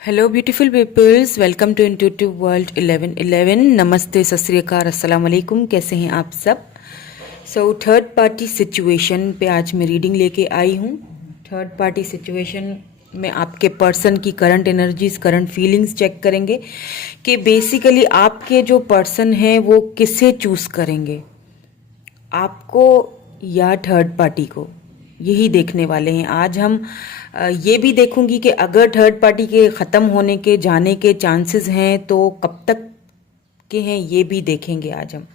Hello beautiful peoples, welcome to intuitive world 1111। नमस्ते, सत श्री अकाल, अस्सलाम वालेकुम। कैसे हैं आप सब? थर्ड पार्टी सिचुएशन पे आज मैं रीडिंग लेके आई हूँ। थर्ड पार्टी सिचुएशन में आपके पर्सन की current energies, current feelings check करेंगे कि बेसिकली आपके जो पर्सन हैं वो किसे चूज करेंगे, आपको या थर्ड पार्टी को। यही देखने वाले हैं आज हम। ये भी देखूंगी कि अगर थर्ड पार्टी के ख़त्म होने के, जाने के चांसेस हैं तो कब तक के हैं, ये भी देखेंगे आज हम।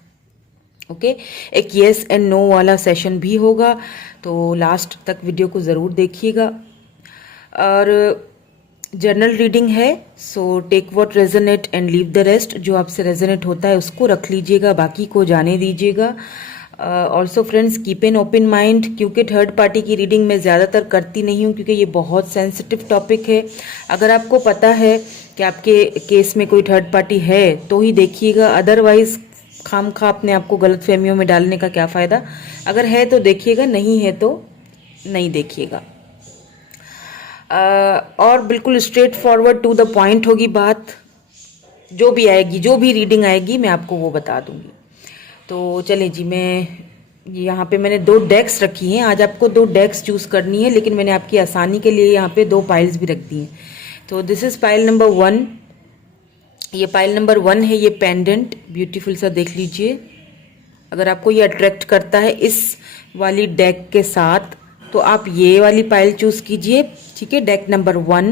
ओके, एक येस एंड नो वाला सेशन भी होगा, तो लास्ट तक वीडियो को ज़रूर देखिएगा। और जर्नल रीडिंग है, so take what resonate and leave the rest. जो आपसे रेजोनेट होता है उसको रख लीजिएगा, बाकी को जाने दीजिएगा। Also friends, keep an open mind, क्योंकि थर्ड पार्टी की रीडिंग मैं ज़्यादातर करती नहीं हूँ क्योंकि ये बहुत सेंसिटिव टॉपिक है। अगर आपको पता है कि आपके केस में कोई थर्ड पार्टी है तो ही देखिएगा, अदरवाइज खाम खा अपने आप को गलत फहमियों में डालने का क्या फ़ायदा। अगर है तो देखिएगा, नहीं है तो नहीं देखिएगा। और बिल्कुल straight forward to the point होगी बात। जो भी आएगी, जो भी रीडिंग आएगी, मैं आपको वो बता दूंगी। तो चलें जी, मैं यहाँ पे मैंने 2 डेक्स रखी हैं। आज आपको 2 डेक्स चूज़ करनी है, लेकिन मैंने आपकी आसानी के लिए यहाँ पे 2 पाइल्स भी रख दी हैं। तो दिस इज़ पाइल नंबर 1। ये पाइल नंबर 1 है। ये पेंडेंट ब्यूटीफुल सा देख लीजिए। अगर आपको ये अट्रैक्ट करता है इस वाली डेक के साथ तो आप ये वाली पाइल चूज कीजिए, ठीक है, deck number 1।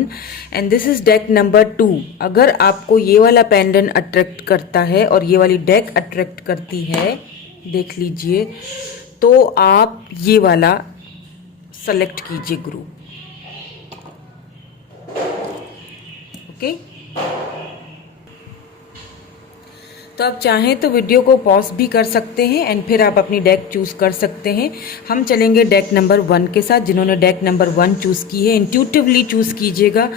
And this is deck number 2। अगर आपको ये वाला पेंडेंट अट्रैक्ट करता है और ये वाली डेक अट्रैक्ट करती है, देख लीजिए, तो आप ये वाला सेलेक्ट कीजिए ग्रुप। ओके, तो आप चाहें तो वीडियो को पॉज भी कर सकते हैं एंड फिर आप अपनी डेक चूज़ कर सकते हैं। हम चलेंगे डेक नंबर 1 के साथ। जिन्होंने डेक नंबर 1 चूज़ की है, इंट्यूटिवली चूज़ कीजिएगा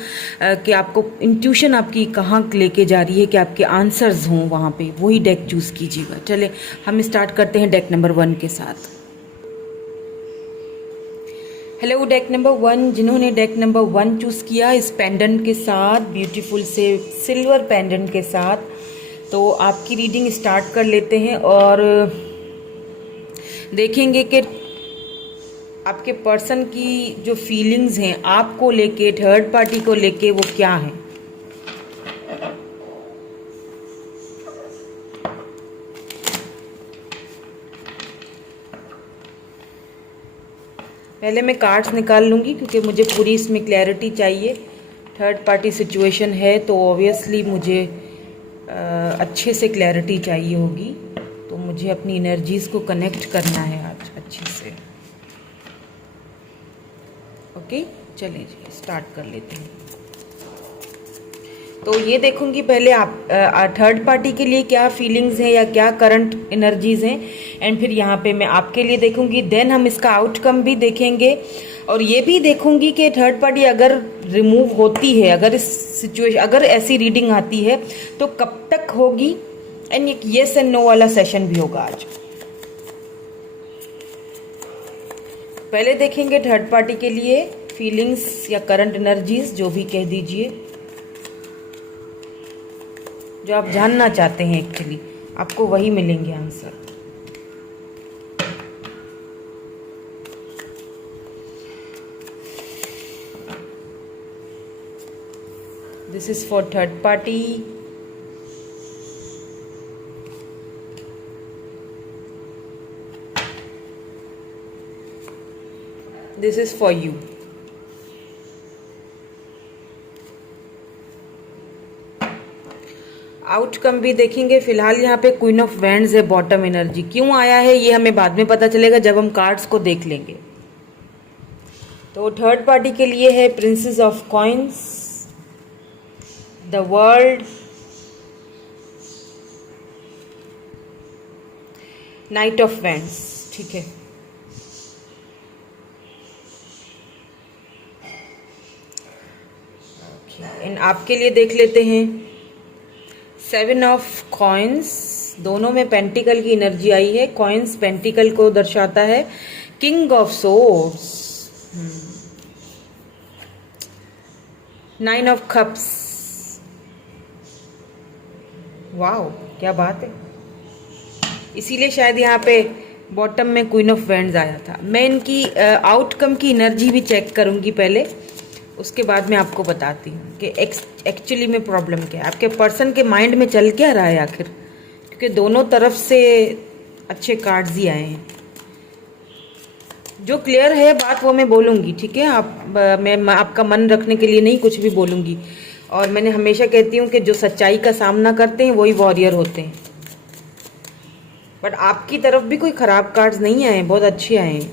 कि आपको इंट्यूशन आपकी कहाँ लेके जा रही है, कि आपके आंसर्स हों वहाँ पे, वही डेक चूज़ कीजिएगा। चले हम स्टार्ट करते हैं डेक नंबर 1 के साथ। हेलो डेक नंबर 1, जिन्होंने डेक नंबर 1 चूज़ किया इस पेंडेंट के साथ, ब्यूटीफुल से सिल्वर पेंडेंट के साथ, तो आपकी रीडिंग स्टार्ट कर लेते हैं और देखेंगे कि आपके पर्सन की जो फीलिंग्स हैं आपको लेके, थर्ड पार्टी को लेके, वो क्या हैं। पहले मैं कार्ड्स निकाल लूँगी क्योंकि मुझे पूरी इसमें क्लैरिटी चाहिए। थर्ड पार्टी सिचुएशन है तो ऑब्वियसली मुझे अच्छे से क्लैरिटी चाहिए होगी, तो मुझे अपनी एनर्जीज़ को कनेक्ट करना है आज अच्छे से। ओके, चलें जी, स्टार्ट कर लेते हैं। तो ये देखूंगी पहले आप थर्ड पार्टी के लिए क्या फीलिंग्स हैं या क्या करंट एनर्जीज हैं, एंड फिर यहाँ पे मैं आपके लिए देखूंगी। देन हम इसका आउटकम भी देखेंगे और ये भी देखूंगी कि थर्ड पार्टी अगर रिमूव होती है, अगर इस सिचुएशन, अगर ऐसी रीडिंग आती है तो कब तक होगी, एंड एक येस एंड नो वाला सेशन भी होगा आज। पहले देखेंगे थर्ड पार्टी के लिए फीलिंग्स या करंट एनर्जीज, जो भी कह दीजिए, जो आप जानना चाहते हैं। एक्चुअली आपको वही मिलेंगे answer. This is for third party. This is for you. Outcome भी देखेंगे। फिलहाल यहाँ पे क्वीन ऑफ वैंड्स है, बॉटम एनर्जी। क्यों आया है ये हमें बाद में पता चलेगा जब हम कार्ड्स को देख लेंगे। तो थर्ड पार्टी के लिए है princess of coins, the world, night of wands, ठीक है। इन आपके लिए देख लेते हैं 7 ऑफ कॉइन्स। दोनों में पेंटिकल की एनर्जी आई है। कॉइन्स पेंटिकल को दर्शाता है। King of swords, 9 of cups, वाह, क्या बात है। इसीलिए शायद यहाँ पे बॉटम में क्वीन ऑफ वैंड्स आया था। मैं इनकी आउटकम की एनर्जी भी चेक करूँगी पहले, उसके बाद मैं आपको बताती हूँ कि एक्चुअली में प्रॉब्लम क्या है, आपके पर्सन के माइंड में चल क्या रहा है आखिर, क्योंकि दोनों तरफ से अच्छे कार्ड्स ही आए हैं। जो क्लियर है बात वो मैं बोलूँगी, ठीक है। मैं आपका मन रखने के लिए नहीं कुछ भी बोलूँगी। और मैंने हमेशा कहती हूँ कि जो सच्चाई का सामना करते हैं वही वॉरियर होते हैं। बट आपकी तरफ भी कोई ख़राब कार्ड्स नहीं आए, बहुत अच्छे आए हैं।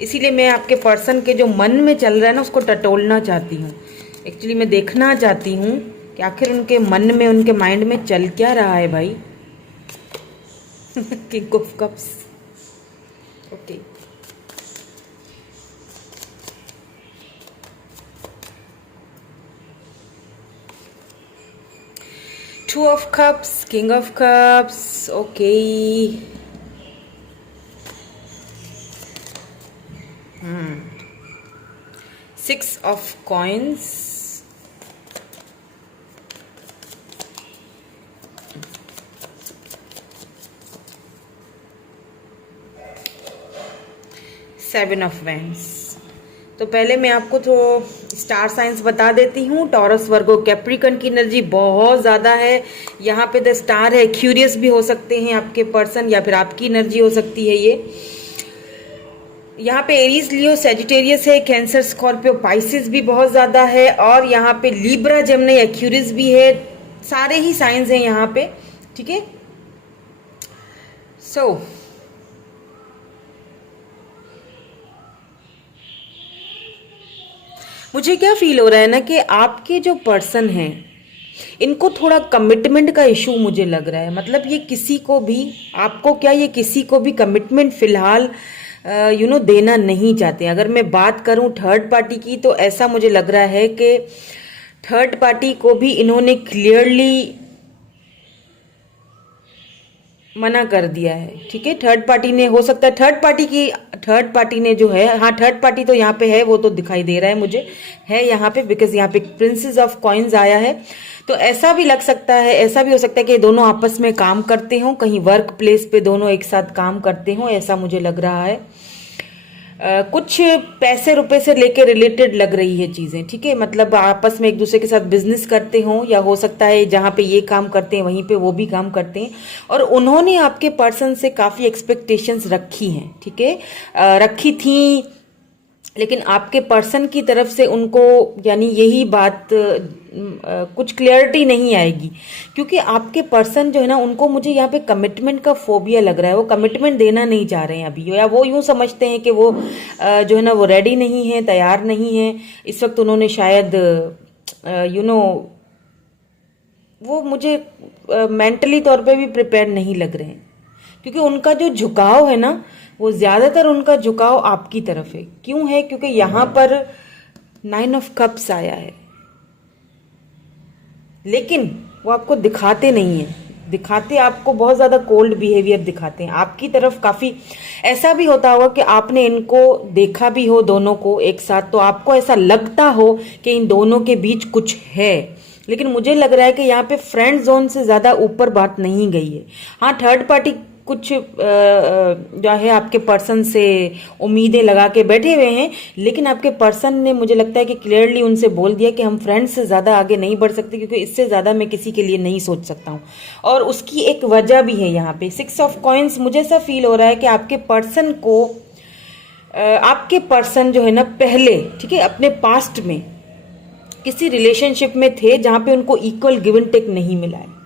इसीलिए मैं आपके पर्सन के जो मन में चल रहा है ना उसको टटोलना चाहती हूँ। एक्चुअली मैं देखना चाहती हूँ कि आखिर उनके मन में, उनके माइंड में चल क्या रहा है भाई। King of cups, okay. Two of cups, king of cups, okay. Six of coins, seven of wands. तो पहले मैं आपको तो स्टार साइंस बता देती हूँ। टॉरस, वर्गो, कैप्रिकन की एनर्जी बहुत ज़्यादा है। यहाँ पे द स्टार है, क्यूरियस भी हो सकते हैं आपके पर्सन, या फिर आपकी एनर्जी हो सकती है ये। यहाँ पे एरीज, लियो, सेजिटेरियस है, कैंसर, स्कॉर्पियो, पाइसिस भी बहुत ज़्यादा है। और यहाँ पे लिब्रा, जेमिनी, एक्यूरियस भी है। सारे ही साइंस हैं यहाँ पे, ठीक है। सो मुझे क्या फील हो रहा है ना कि आपके जो पर्सन हैं इनको थोड़ा कमिटमेंट का इशू मुझे लग रहा है। मतलब ये किसी को भी, आपको क्या, ये किसी को भी कमिटमेंट फिलहाल देना नहीं चाहते। अगर मैं बात करूं थर्ड पार्टी की तो ऐसा मुझे लग रहा है कि थर्ड पार्टी को भी इन्होंने क्लियरली मना कर दिया है, ठीक है। थर्ड पार्टी ने, हो सकता है थर्ड पार्टी ने जो है, हाँ थर्ड पार्टी तो यहाँ पे है, वो तो दिखाई दे रहा है मुझे, है यहाँ पे, बिकॉज यहाँ पे प्रिंसेस ऑफ कॉइन्स आया है। तो ऐसा भी लग सकता है, ऐसा भी हो सकता है कि दोनों आपस में काम करते हों, कहीं वर्क प्लेस पे दोनों एक साथ काम करते हों, ऐसा मुझे लग रहा है। कुछ पैसे रुपए से लेके रिलेटेड लग रही है चीजें, ठीक है। मतलब आपस में एक दूसरे के साथ बिजनेस करते हों, या हो सकता है जहाँ पे ये काम करते हैं वहीं पे वो भी काम करते हैं। और उन्होंने आपके पर्सन से काफी एक्सपेक्टेशंस रखी हैं, ठीक है, रखी थी। लेकिन आपके पर्सन की तरफ से उनको, यानी यही बात, कुछ क्लियरिटी नहीं आएगी, क्योंकि आपके पर्सन जो है ना, उनको मुझे यहाँ पे कमिटमेंट का फोबिया लग रहा है। वो कमिटमेंट देना नहीं चाह रहे हैं अभी, या वो यूं समझते हैं कि वो जो है ना वो रेडी नहीं है, तैयार नहीं है इस वक्त। उन्होंने शायद वो मुझे मेंटली तौर पे भी प्रिपेयर नहीं लग रहे हैं, क्योंकि उनका जो झुकाव है ना, वो ज्यादातर उनका झुकाव आपकी तरफ है। क्यों है? क्योंकि यहां पर 9 ऑफ कप्स आया है, लेकिन वो आपको दिखाते नहीं है। दिखाते आपको बहुत ज्यादा कोल्ड बिहेवियर दिखाते हैं आपकी तरफ। काफी ऐसा भी होता होगा कि आपने इनको देखा भी हो दोनों को एक साथ, तो आपको ऐसा लगता हो कि इन दोनों के बीच कुछ है। लेकिन मुझे लग रहा है कि यहाँ पे फ्रेंड जोन से ज्यादा ऊपर बात नहीं गई है। हाँ, थर्ड पार्टी कुछ जो है आपके पर्सन से उम्मीदें लगा के बैठे हुए हैं, लेकिन आपके पर्सन ने, मुझे लगता है कि क्लियरली उनसे बोल दिया कि हम फ्रेंड्स से ज़्यादा आगे नहीं बढ़ सकते, क्योंकि इससे ज़्यादा मैं किसी के लिए नहीं सोच सकता हूँ। और उसकी एक वजह भी है यहाँ पे 6 ऑफ कॉइन्स। मुझे ऐसा फील हो रहा है कि आपके पर्सन को, आपके पर्सन जो है ना, पहले, ठीक है, अपने पास्ट में किसी रिलेशनशिप में थे जहां पे उनको इक्वल गिव एंड टेक नहीं मिला है,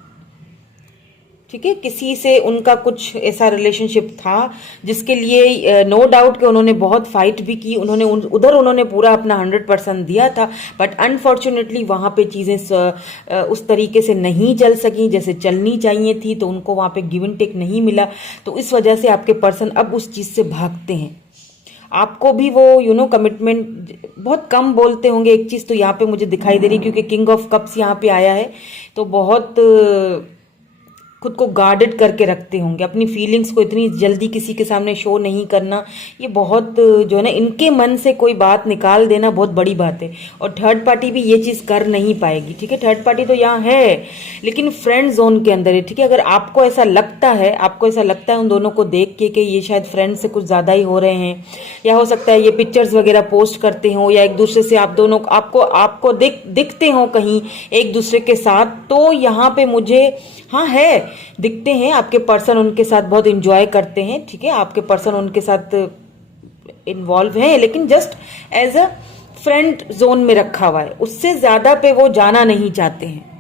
ठीक है। किसी से उनका कुछ ऐसा रिलेशनशिप था जिसके लिए नो डाउट कि उन्होंने बहुत फाइट भी की, उन्होंने उधर उन्होंने पूरा अपना 100% दिया था। बट अनफॉर्चुनेटली वहां पे चीजें उस तरीके से नहीं चल सकी जैसे चलनी चाहिए थी, तो उनको वहां पे गिव एंड टेक नहीं मिला। तो इस वजह से आपके पर्सन अब उस चीज से भागते हैं। आपको भी वो कमिटमेंट बहुत कम बोलते होंगे। एक चीज तो यहाँ पे मुझे दिखाई दे रही, क्योंकि किंग ऑफ कप्स यहाँ पे आया है, तो बहुत खुद को गार्डेड करके रखते होंगे, अपनी फीलिंग्स को इतनी जल्दी किसी के सामने शो नहीं करना, ये बहुत जो है ना, इनके मन से कोई बात निकाल देना बहुत बड़ी बात है। और थर्ड पार्टी भी ये चीज़ कर नहीं पाएगी, ठीक है। थर्ड पार्टी तो यहाँ है लेकिन फ्रेंड जोन के अंदर है, ठीक है। अगर आपको ऐसा लगता है उन दोनों को देख के कि ये शायद फ्रेंड से कुछ ज़्यादा ही हो रहे हैं, या हो सकता है ये पिक्चर्स वगैरह पोस्ट करते हो, या एक दूसरे से आप दोनों आपको दिखते हो कहीं एक दूसरे के साथ, तो यहाँ पे मुझे हाँ है, दिखते हैं। आपके पर्सन उनके साथ बहुत इंजॉय करते हैं, ठीक है। आपके पर्सन उनके साथ इन्वॉल्व हैं, लेकिन just as a friend zone में रखा हुआ है, उससे ज्यादा पे वो जाना नहीं चाहते हैं।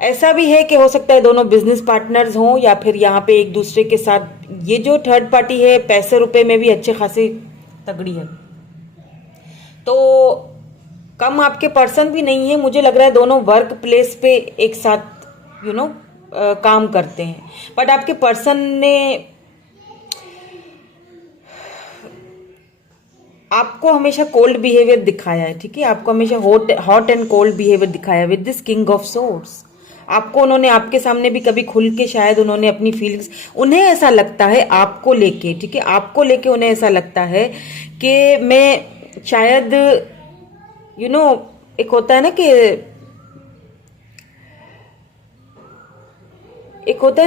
ऐसा भी है कि हो सकता है दोनों बिजनेस पार्टनर्स हों, या फिर यहाँ पे एक दूसरे के साथ, ये जो थर्ड पार्टी है पैसे रुपए में भी अच्छे खासे तगड़ी है, तो कम आपके पर्सन भी नहीं है। मुझे लग रहा है दोनों वर्क प्लेस पे एक साथ काम करते हैं, बट आपके पर्सन ने आपको हमेशा कोल्ड बिहेवियर दिखाया है, ठीक है। आपको हमेशा हॉट एंड कोल्ड बिहेवियर दिखाया है with this king of swords. आपको उन्होंने आपके सामने भी कभी खुल के शायद उन्होंने अपनी फीलिंग्स, उन्हें ऐसा लगता है आपको लेके, ठीक है, आपको लेके उन्हें ऐसा लगता है कि मैं शायद एक होता है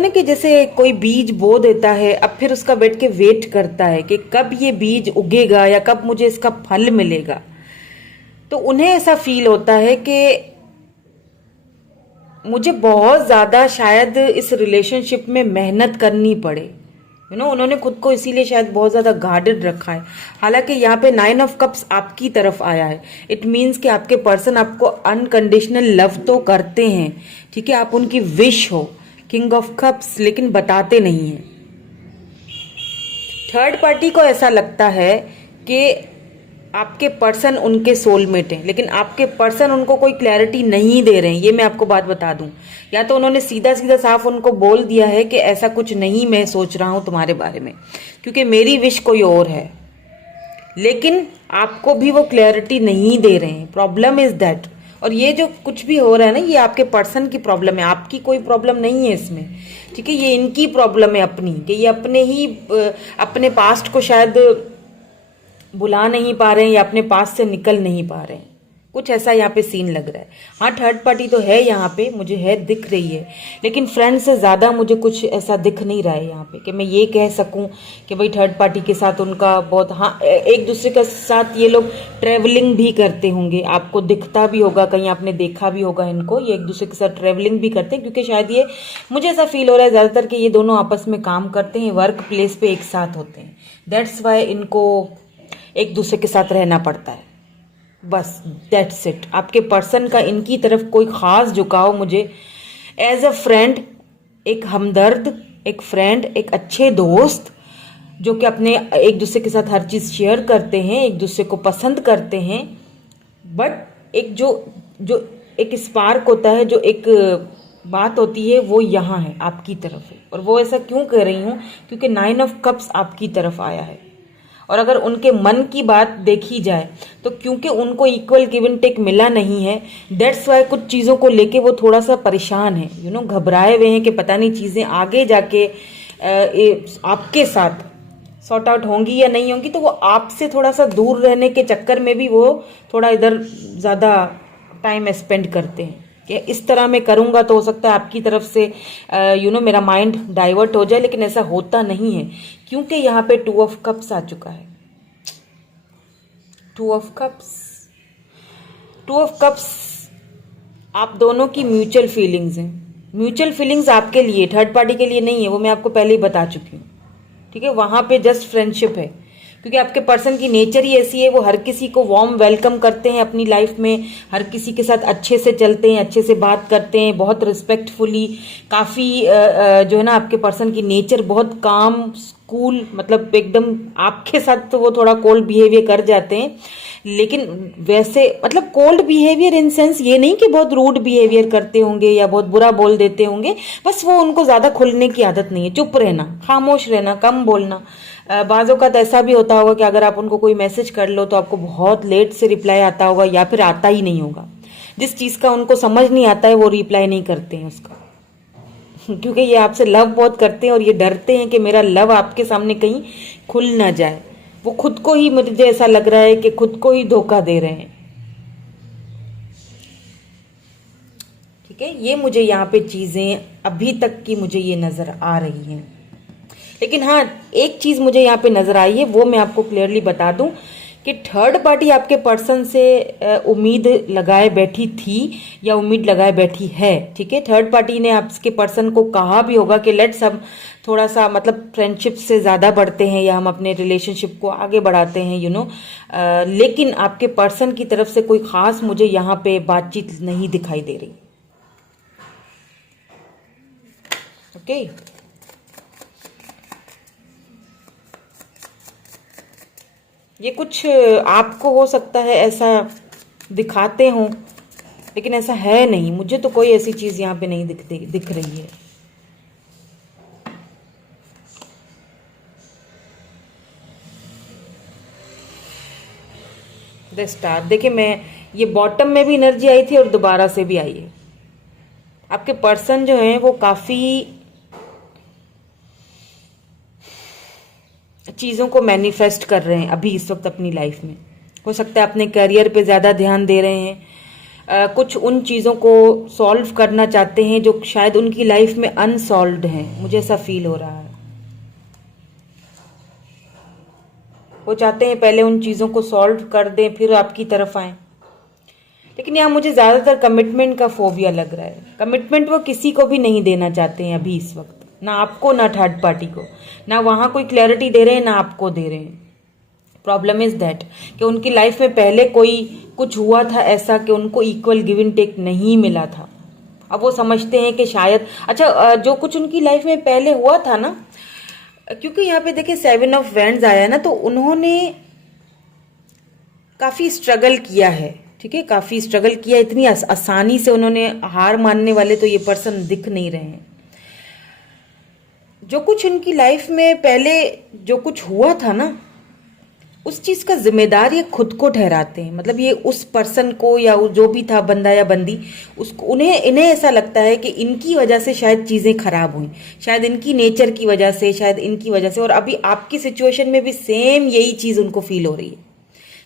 ना कि जैसे कोई बीज बो देता है, अब फिर उसका बैठ के वेट करता है कि कब ये बीज उगेगा या कब मुझे इसका फल मिलेगा। तो उन्हें ऐसा फील होता है कि मुझे बहुत ज्यादा शायद इस रिलेशनशिप में मेहनत करनी पड़े, उन्होंने खुद को इसीलिए शायद बहुत ज्यादा गार्डेड रखा है। हालांकि यहाँ पे 9 ऑफ कप्स आपकी तरफ आया है, इट मीन्स कि आपके पर्सन आपको अनकंडीशनल लव तो करते हैं, ठीक है, आप उनकी विश हो, किंग ऑफ कप्स, लेकिन बताते नहीं हैं। थर्ड पार्टी को ऐसा लगता है कि आपके पर्सन उनके सोलमेट हैं, लेकिन आपके पर्सन उनको कोई क्लैरिटी नहीं दे रहे हैं। ये मैं आपको बात बता दूं, या तो उन्होंने सीधा सीधा साफ उनको बोल दिया है कि ऐसा कुछ नहीं मैं सोच रहा हूं तुम्हारे बारे में, क्योंकि मेरी विश कोई और है, लेकिन आपको भी वो क्लैरिटी नहीं दे रहे हैं। प्रॉब्लम इज दैट, और ये जो कुछ भी हो रहा है ना, ये आपके पर्सन की प्रॉब्लम है, आपकी कोई प्रॉब्लम नहीं है इसमें, ठीक है। ये इनकी प्रॉब्लम है अपनी, कि ये अपने पास्ट को शायद बुला नहीं पा रहे हैं या अपने पास से निकल नहीं पा रहे हैं, कुछ ऐसा यहाँ पे सीन लग रहा है। हाँ, थर्ड पार्टी तो है यहाँ पे, मुझे है, दिख रही है, लेकिन फ्रेंड से ज्यादा मुझे कुछ ऐसा दिख नहीं रहा है यहाँ पे कि मैं ये कह सकूं कि भाई थर्ड पार्टी के साथ उनका बहुत, हाँ, एक दूसरे के साथ ये लोग ट्रेवलिंग भी करते होंगे, आपको दिखता भी होगा, कहीं आपने देखा भी होगा इनको, ये एक दूसरे के साथ ट्रेवलिंग भी करते हैं, क्योंकि शायद ये, मुझे ऐसा फील हो रहा है ज्यादातर कि ये दोनों आपस में काम करते हैं, वर्क प्लेस पे एक साथ होते हैं, दैट्स वाई इनको एक दूसरे के साथ रहना पड़ता है, बस दैट्स इट। आपके पर्सन का इनकी तरफ कोई खास झुकाव मुझे एज अ फ्रेंड, एक हमदर्द, एक फ्रेंड, एक अच्छे दोस्त, जो कि अपने एक दूसरे के साथ हर चीज शेयर करते हैं, एक दूसरे को पसंद करते हैं, बट एक जो एक स्पार्क होता है, जो एक बात होती है, वो यहाँ है, आपकी तरफ है। और वो ऐसा क्यों कह रही हूँ, क्योंकि 9 ऑफ कप्स आपकी तरफ आया है, और अगर उनके मन की बात देखी जाए तो क्योंकि उनको इक्वल गिव एंड टेक मिला नहीं है, दैट्स वाई कुछ चीज़ों को लेके वो थोड़ा सा परेशान है, घबराए हुए हैं कि पता नहीं चीज़ें आगे जाके आपके साथ सॉर्ट आउट होंगी या नहीं होंगी, तो वो आपसे थोड़ा सा दूर रहने के चक्कर में भी वो थोड़ा इधर ज़्यादा टाइम स्पेंड करते हैं कि इस तरह मैं करूंगा तो हो सकता है आपकी तरफ से मेरा माइंड डाइवर्ट हो जाए, लेकिन ऐसा होता नहीं है, क्योंकि यहाँ पे 2 ऑफ कप्स आ चुका है। 2 ऑफ कप्स आप दोनों की म्यूचुअल फीलिंग्स हैं, म्यूचुअल फीलिंग्स आपके लिए, थर्ड पार्टी के लिए नहीं है, वो मैं आपको पहले ही बता चुकी हूँ, ठीक है। वहां पे जस्ट फ्रेंडशिप है, क्योंकि आपके पर्सन की नेचर ही ऐसी है, वो हर किसी को वार्म वेलकम करते हैं अपनी लाइफ में, हर किसी के साथ अच्छे से चलते हैं, अच्छे से बात करते हैं, बहुत रिस्पेक्टफुली, काफ़ी जो है ना, आपके पर्सन की नेचर बहुत काम कूल, मतलब एकदम, आपके साथ तो वो थोड़ा कोल्ड बिहेवियर कर जाते हैं, लेकिन वैसे मतलब कोल्ड बिहेवियर इन सेंस ये नहीं कि बहुत रूड बिहेवियर करते होंगे या बहुत बुरा बोल देते होंगे, बस वो उनको ज़्यादा खुलने की आदत नहीं है, चुप रहना, खामोश रहना, कम बोलना। बाज़ों का तो ऐसा भी होता होगा कि अगर आप उनको कोई मैसेज कर लो तो आपको बहुत लेट से रिप्लाई आता होगा, या फिर आता ही नहीं होगा, जिस चीज़ का उनको समझ नहीं आता है वो रिप्लाई नहीं करते हैं उसका, क्योंकि ये आपसे लव बहुत करते हैं और ये डरते हैं कि मेरा लव आपके सामने कहीं खुल ना जाए। वो खुद को ही, मुझे ऐसा लग रहा है कि खुद को ही धोखा दे रहे हैं। ठीक है, ये मुझे यहाँ पे चीजें अभी तक की मुझे ये नजर आ रही हैं। लेकिन हाँ, एक चीज मुझे यहाँ पे नजर आई है, वो मैं आपको क्लियरली बता दूं कि थर्ड पार्टी आपके पर्सन से उम्मीद लगाए बैठी थी या उम्मीद लगाए बैठी है। ठीक है, थर्ड पार्टी ने आपके पर्सन को कहा भी होगा कि लेट्स हम थोड़ा सा मतलब फ्रेंडशिप से ज़्यादा बढ़ते हैं या हम अपने रिलेशनशिप को आगे बढ़ाते हैं, लेकिन आपके पर्सन की तरफ से कोई ख़ास मुझे यहाँ पे बातचीत नहीं दिखाई दे रही। ओके, ये कुछ आपको हो सकता है ऐसा दिखाते हो, लेकिन ऐसा है नहीं। मुझे तो कोई ऐसी चीज यहाँ पे नहीं दिख रही है। द स्टार, देखिए, मैं ये बॉटम में भी एनर्जी आई थी और दोबारा से भी आई है। आपके पर्सन जो है वो काफी चीज़ों को मैनिफेस्ट कर रहे हैं अभी इस वक्त अपनी लाइफ में। हो सकता है अपने करियर पे ज़्यादा ध्यान दे रहे हैं, कुछ उन चीज़ों को सॉल्व करना चाहते हैं जो शायद उनकी लाइफ में अनसॉल्व्ड हैं। मुझे ऐसा फील हो रहा है। वो चाहते हैं पहले उन चीज़ों को सॉल्व कर दें फिर आपकी तरफ आए। लेकिन यहाँ मुझे ज़्यादातर कमिटमेंट का फोबिया लग रहा है। कमिटमेंट वो किसी को भी नहीं देना चाहते हैं अभी इस वक्त, ना आपको ना थर्ड पार्टी को, ना वहाँ कोई क्लैरिटी दे रहे हैं ना आपको दे रहे हैं। प्रॉब्लम इज दैट कि उनकी लाइफ में पहले कोई कुछ हुआ था ऐसा कि उनको इक्वल गिव एंड टेक नहीं मिला था। अब वो समझते हैं कि शायद जो कुछ उनकी लाइफ में पहले हुआ था ना, क्योंकि यहाँ पे देखिए 7 ऑफ वैंड्स आया ना, तो उन्होंने काफी स्ट्रगल किया है। ठीक है, काफी स्ट्रगल किया। इतनी आसानी से उन्होंने हार मानने वाले तो ये पर्सन दिख नहीं रहे हैं। जो कुछ उनकी लाइफ में पहले जो कुछ हुआ था ना, उस चीज का जिम्मेदार ये खुद को ठहराते हैं। मतलब ये उस पर्सन को या जो भी था बंदा या बंदी, उसको इन्हें ऐसा लगता है कि इनकी वजह से शायद चीजें खराब हुई, शायद इनकी नेचर की वजह से, शायद इनकी वजह से। और अभी आपकी सिचुएशन में भी सेम यही चीज उनको फील हो रही है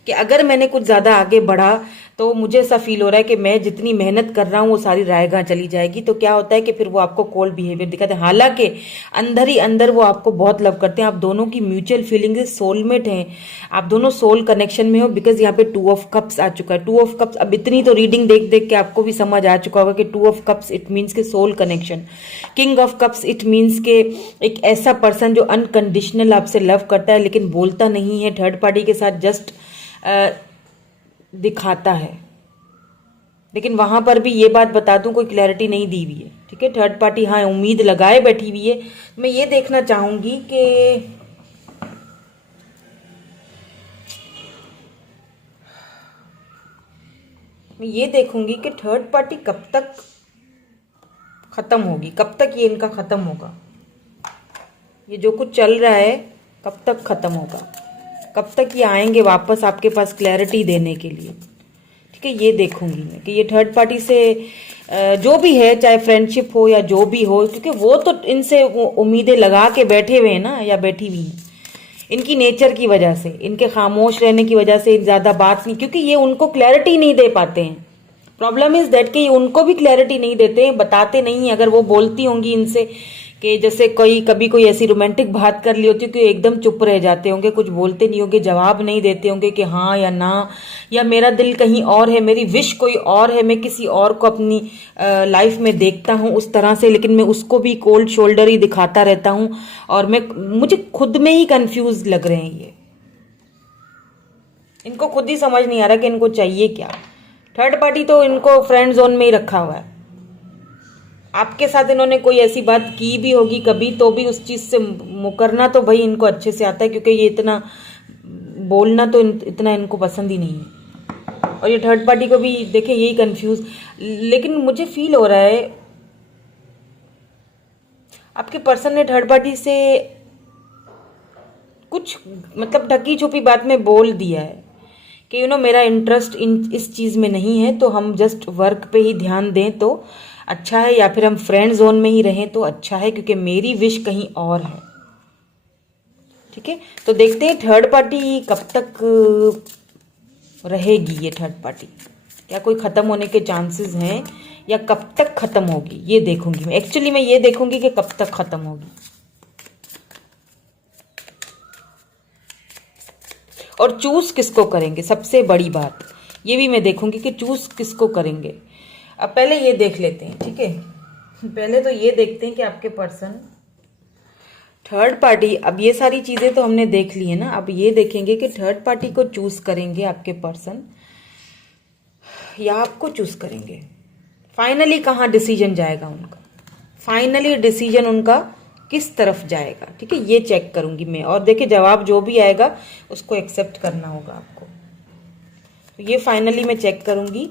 कि अगर मैंने कुछ ज्यादा आगे बढ़ा तो मुझे ऐसा फील हो रहा है कि मैं जितनी मेहनत कर रहा हूँ वो सारी रायगा चली जाएगी। तो क्या होता है कि फिर वो आपको कोल्ड बिहेवियर दिखाते हैं, हालांकि अंदर ही अंदर वो आपको बहुत लव करते हैं। आप दोनों की म्यूचुअल फीलिंग सोलमेट हैं, आप दोनों सोल कनेक्शन में हो। बिकॉज यहाँ पे 2 ऑफ कप्स आ चुका है। 2 ऑफ कप्स, अब इतनी तो रीडिंग देख देख के आपको भी समझ आ चुका होगा कि 2 ऑफ कप्स इट मीन्स के soul connection. King of cups it means के एक ऐसा पर्सन जो अनकंडीशनल आपसे लव करता है लेकिन बोलता नहीं है, थर्ड पार्टी के साथ जस्ट दिखाता है। लेकिन वहां पर भी ये बात बता दूं, कोई क्लैरिटी नहीं दी हुई है। ठीक है, थर्ड पार्टी हाँ उम्मीद लगाए बैठी हुई है। मैं ये देखना चाहूंगी कि मैं ये देखूंगी कि थर्ड पार्टी कब तक खत्म होगी, कब तक ये इनका खत्म होगा, ये जो कुछ चल रहा है कब तक खत्म होगा, कब तक ये आएंगे वापस आपके पास क्लैरिटी देने के लिए। ठीक है, ये देखूंगी मैं कि ये थर्ड पार्टी से जो भी है, चाहे फ्रेंडशिप हो या जो भी हो, क्योंकि वो तो इनसे उम्मीदें लगा के बैठे हुए हैं ना, या बैठी हुई हैं। इनकी नेचर की वजह से, इनके खामोश रहने की वजह से ज़्यादा बात नहीं, क्योंकि ये उनको क्लैरिटी नहीं दे पाते हैं। प्रॉब्लम इज दैट कि ये उनको भी क्लैरिटी नहीं देते हैं, बताते नहीं। अगर वो बोलती होंगी इनसे कि जैसे कभी कोई ऐसी रोमांटिक बात कर ली होती है कि एकदम चुप रह जाते होंगे, कुछ बोलते नहीं होंगे, जवाब नहीं देते होंगे कि हाँ या ना, या मेरा दिल कहीं और है, मेरी विश कोई और है, मैं किसी और को अपनी लाइफ में देखता हूँ उस तरह से, लेकिन मैं उसको भी कोल्ड शोल्डर ही दिखाता रहता हूँ। और मुझे खुद में ही कंफ्यूज लग रहे हैं ये। इनको खुद ही समझ नहीं आ रहा कि इनको चाहिए क्या। थर्ड पार्टी तो इनको फ्रेंड जोन में ही रखा हुआ है। आपके साथ इन्होंने कोई ऐसी बात की भी होगी कभी, तो भी उस चीज से मुकरना तो भाई इनको अच्छे से आता है, क्योंकि ये इतना बोलना तो इतना इनको पसंद ही नहीं है। और ये थर्ड पार्टी को भी देखिए यही कंफ्यूज। लेकिन मुझे फील हो रहा है आपके पर्सन ने थर्ड पार्टी से कुछ मतलब ढकी छुपी बात में बोल दिया है कि मेरा इंटरेस्ट इस चीज़ में नहीं है, तो हम जस्ट वर्क पे ही ध्यान दें तो अच्छा है, या फिर हम फ्रेंड जोन में ही रहें तो अच्छा है, क्योंकि मेरी विश कहीं और है। ठीक है, तो देखते हैं थर्ड पार्टी कब तक रहेगी। ये थर्ड पार्टी क्या कोई ख़त्म होने के चांसेस हैं, या कब तक ख़त्म होगी ये देखूंगी मैं। एक्चुअली मैं ये देखूंगी कि कब तक ख़त्म होगी, और चूज किसको करेंगे। सबसे बड़ी बात ये भी मैं देखूंगी कि चूज किसको करेंगे। अब पहले ये देख लेते हैं, ठीक है। पहले तो ये देखते हैं कि आपके पर्सन थर्ड पार्टी, अब ये सारी चीजें तो हमने देख ली है ना, अब ये देखेंगे कि थर्ड पार्टी को चूज करेंगे आपके पर्सन या आपको चूज करेंगे। फाइनली कहाँ डिसीजन जाएगा उनका, फाइनली डिसीजन उनका किस तरफ जाएगा, ठीक है, ये चेक करूंगी मैं। और देखिए जवाब जो भी आएगा उसको एक्सेप्ट करना होगा आपको। तो ये फाइनली मैं चेक करूंगी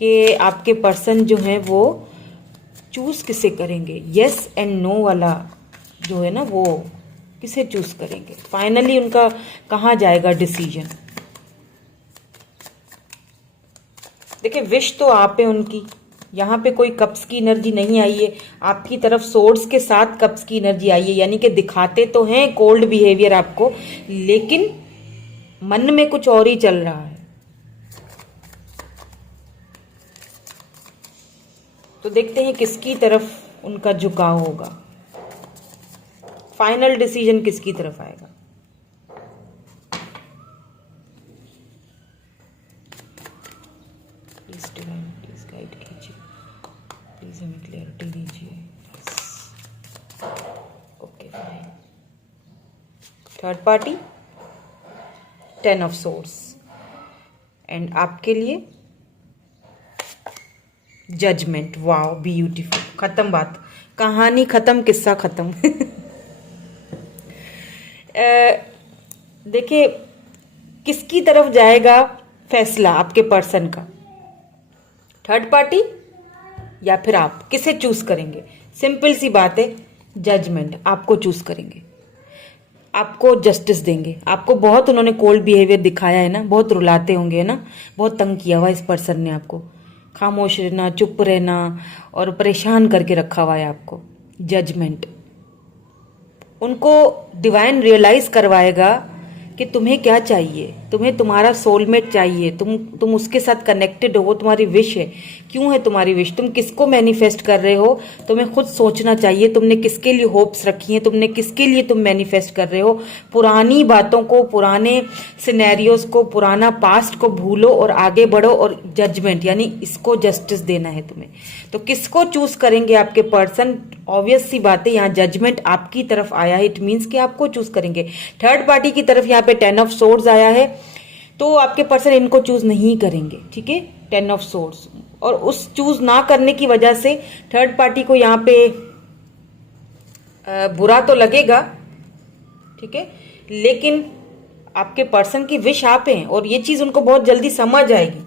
कि आपके पर्सन जो है वो चूज किसे करेंगे। यस एंड नो वाला जो है ना वो किसे चूज करेंगे, फाइनली उनका कहाँ जाएगा डिसीजन। देखिए विश तो आप है उनकी, यहाँ पे कोई कप्स की एनर्जी नहीं आई है, आपकी तरफ सोर्स के साथ कप्स की एनर्जी आई है, यानी कि दिखाते तो हैं कोल्ड बिहेवियर आपको, लेकिन मन में कुछ और ही चल रहा है। तो देखते हैं किसकी तरफ उनका झुकाव होगा, फाइनल डिसीजन किसकी तरफ आएगा। प्लीज डिवाइन प्लीज गाइड कीजिए, प्लीज हमें क्लैरिटी दीजिए। Okay fine. Third party 10 of source, and आपके लिए जजमेंट। वाओ ब्यूटीफुल, खत्म बात, कहानी खत्म, किस्सा खत्म। देखिए किसकी तरफ जाएगा फैसला आपके पर्सन का, थर्ड पार्टी या फिर आप, किसे चूज करेंगे। सिंपल सी बात है, जजमेंट, आपको चूज करेंगे, आपको जस्टिस देंगे। आपको बहुत उन्होंने कोल्ड बिहेवियर दिखाया है ना, बहुत रुलाते होंगे ना, बहुत तंग किया हुआ इस पर्सन ने आपको, खामोश रहना, चुप रहना और परेशान करके रखा हुआ है आपको। जजमेंट उनको डिवाइन रियलाइज करवाएगा कि तुम्हें क्या चाहिए, तुम्हें तुम्हारा सोलमेट चाहिए, तुम उसके साथ कनेक्टेड हो, वो तुम्हारी विश है। क्यों है तुम्हारी विश, तुम किसको मैनिफेस्ट कर रहे हो, तुम्हें खुद सोचना चाहिए। तुमने किसके लिए होप्स रखी हैं, तुमने किसके लिए तुम मैनिफेस्ट कर रहे हो। पुरानी बातों को, पुराने सिनेरियोज को, पुराना पास्ट को भूलो और आगे बढ़ो, और जजमेंट यानी इसको जस्टिस देना है तुम्हें। तो किसको चूज करेंगे आपके पर्सन, ऑब्वियस सी बात है, यहाँ जजमेंट आपकी तरफ आया है, इट मीन्स कि आपको चूज करेंगे। थर्ड पार्टी की तरफ यहाँ पे 10 ऑफ सोर्ड्स आया है, तो आपके पर्सन इनको चूज नहीं करेंगे, ठीक है, 10 ऑफ सोर्ड्स। और उस चूज ना करने की वजह से थर्ड पार्टी को यहाँ पे बुरा तो लगेगा, ठीक है, लेकिन आपके पर्सन की विश आप हैं, और ये चीज उनको बहुत जल्दी समझ आएगी,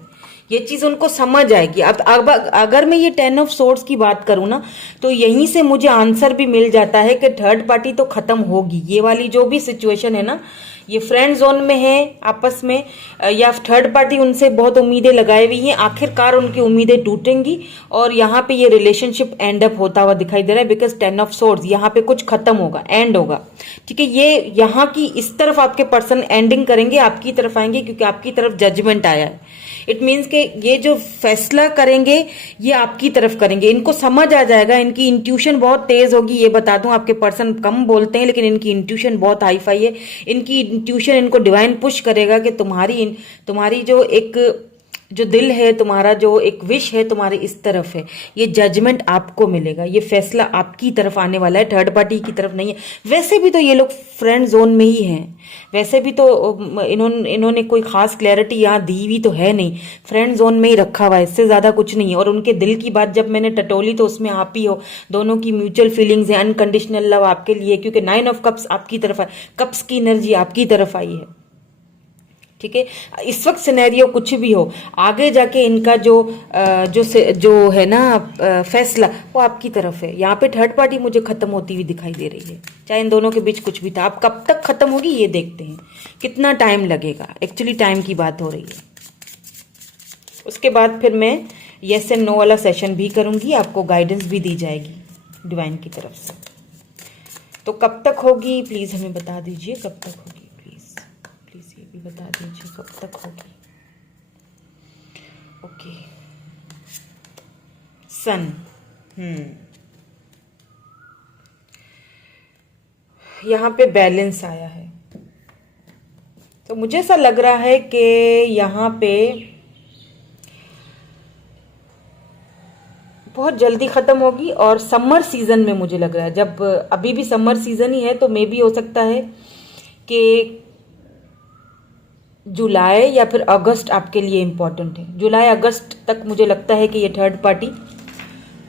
ये चीज उनको समझ आएगी। अब अगर मैं ये 10 ऑफ सोर्ड्स की बात करूं ना, तो यहीं से मुझे आंसर भी मिल जाता है कि थर्ड पार्टी तो खत्म होगी। ये वाली जो भी सिचुएशन है ना, ये फ्रेंड जोन में है आपस में, या थर्ड पार्टी उनसे बहुत उम्मीदें लगाई हुई हैं, आखिरकार उनकी उम्मीदें टूटेंगी और यहाँ पे ये रिलेशनशिप एंड अप होता हुआ दिखाई दे रहा है। बिकॉज 10 ऑफ सोर्ड्स, यहाँ पे कुछ खत्म होगा, एंड होगा, ठीक है। ये यहाँ की इस तरफ आपके पर्सन एंडिंग करेंगे, आपकी तरफ आएंगे, क्योंकि आपकी तरफ जजमेंट आया है। इट मीन्स कि ये जो फैसला करेंगे ये आपकी तरफ करेंगे। इनको समझ आ जाएगा, इनकी इंट्यूशन बहुत तेज होगी। ये बता दूं, आपके पर्सन कम बोलते हैं लेकिन इनकी इंट्यूशन बहुत हाई फाई है। इनकी इंट्यूशन इनको डिवाइन पुश करेगा कि तुम्हारी जो दिल है, तुम्हारा जो एक विश है तुम्हारे इस तरफ है, ये जजमेंट आपको मिलेगा, ये फैसला आपकी तरफ आने वाला है, थर्ड पार्टी की तरफ नहीं है। वैसे भी तो ये लोग फ्रेंड जोन में ही हैं, वैसे भी तो इन्होंने कोई खास क्लैरिटी यहाँ दी हुई तो है नहीं, फ्रेंड जोन में ही रखा हुआ है, इससे ज्यादा कुछ नहीं है। और उनके दिल की बात जब मैंने टटोली तो उसमें आप ही हो, दोनों की म्यूचुअल फीलिंग्स है, अनकंडीशनल लव आपके लिए, क्योंकि 9 ऑफ कप्स आपकी तरफ है, कप्स की एनर्जी आपकी तरफ आई है, ठीक है। इस वक्त सिनेरियो कुछ भी हो, आगे जाके इनका जो है ना फैसला, वो आपकी तरफ है। यहाँ पे थर्ड पार्टी मुझे खत्म होती हुई दिखाई दे रही है, चाहे इन दोनों के बीच कुछ भी था। अब कब तक खत्म होगी ये देखते हैं, कितना टाइम लगेगा। एक्चुअली टाइम की बात हो रही है। उसके बाद फिर मैं येस एंड नो वाला सेशन भी करूँगी, आपको गाइडेंस भी दी जाएगी डिवाइन की तरफ से। तो कब तक होगी प्लीज़ हमें बता दीजिए, कब तक होगी प्लीज़, प्लीज़ ये भी बता दीजिए कब तक होगी। ओके, सन, यहाँ पे बैलेंस आया है, तो मुझे ऐसा लग रहा है कि यहाँ पे बहुत जल्दी ख़त्म होगी। और समर सीज़न में मुझे लग रहा है, जब अभी भी समर सीज़न ही है, तो मे भी हो सकता है कि जुलाई या फिर अगस्त आपके लिए इम्पोर्टेंट है। जुलाई अगस्त तक मुझे लगता है कि ये थर्ड पार्टी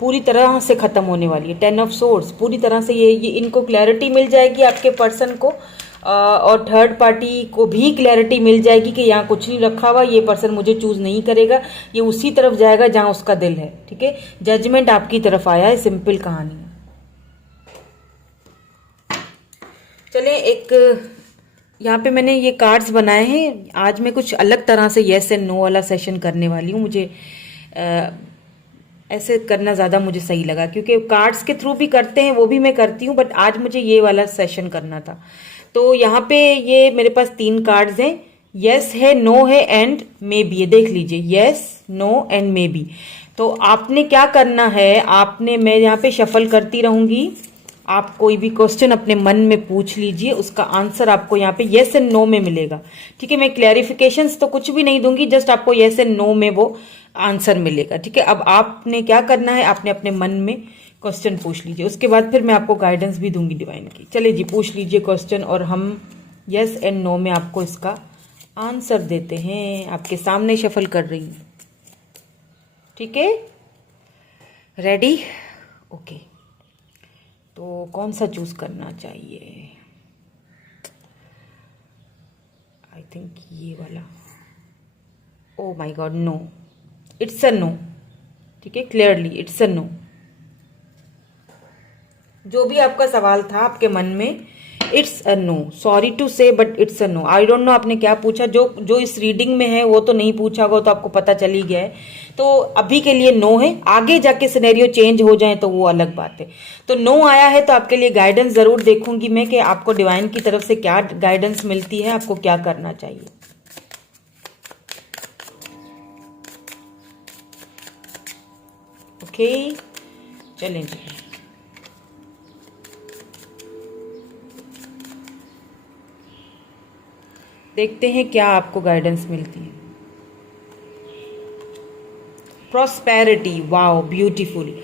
पूरी तरह से ख़त्म होने वाली है। 10 ऑफ सोर्ड्स पूरी तरह से ये इनको क्लैरिटी मिल जाएगी आपके पर्सन को, और थर्ड पार्टी को भी क्लैरिटी मिल जाएगी कि यहाँ कुछ नहीं रखा हुआ, ये पर्सन मुझे चूज नहीं करेगा, ये उसी तरफ जाएगा जहाँ उसका दिल है। ठीक है, जजमेंट आपकी तरफ आया है, सिंपल कहानी है। चलें, एक यहाँ पे मैंने ये कार्ड्स बनाए हैं। आज मैं कुछ अलग तरह से येस एंड नो वाला सेशन करने वाली हूँ। मुझे ऐसे करना ज़्यादा मुझे सही लगा, क्योंकि कार्ड्स के थ्रू भी करते हैं, वो भी मैं करती हूँ, बट आज मुझे ये वाला सेशन करना था। तो यहाँ पे ये मेरे पास 3 कार्ड्स हैं, यस है, नो है एंड मे बी। ये देख लीजिए, yes, no and maybe. तो आपने क्या करना है, आपने, मैं यहाँ पे शफल करती रहूंगी, आप कोई भी क्वेश्चन अपने मन में पूछ लीजिए, उसका आंसर आपको यहाँ पे येस एंड नो में मिलेगा। ठीक है, मैं क्लैरिफिकेशंस तो कुछ भी नहीं दूंगी, जस्ट आपको येस एंड नो में वो आंसर मिलेगा। ठीक है, अब आपने क्या करना है, आपने अपने मन में क्वेश्चन पूछ लीजिए, उसके बाद फिर मैं आपको गाइडेंस भी दूंगी डिवाइन की। चलिए जी, पूछ लीजिए क्वेश्चन और हम येस एंड नो में आपको इसका आंसर देते हैं। आपके सामने शफल कर रही हूँ। ठीक है, रेडी? ओके, तो कौन सा चूज करना चाहिए? आई थिंक ये वाला। Oh my God, no, it's a no. ठीक है, क्लियरली इट्स अ नो। जो भी आपका सवाल था आपके मन में, it's a no. Sorry to say, but it's a no. I don't know आपने क्या पूछा, जो इस रीडिंग में है वो तो नहीं पूछा होगा, तो आपको पता चल ही गया है। तो अभी के लिए नो है, आगे जाके सिनेरियो चेंज हो जाए तो वो अलग बात है। तो नो आया है, तो आपके लिए गाइडेंस जरूर देखूंगी मैं कि आपको डिवाइन की तरफ से क्या गाइडेंस मिलती है, आपको क्या करना चाहिए। ओके, चलें जी। देखते हैं क्या आपको गाइडेंस मिलती है। Prosperity, wow, beautiful.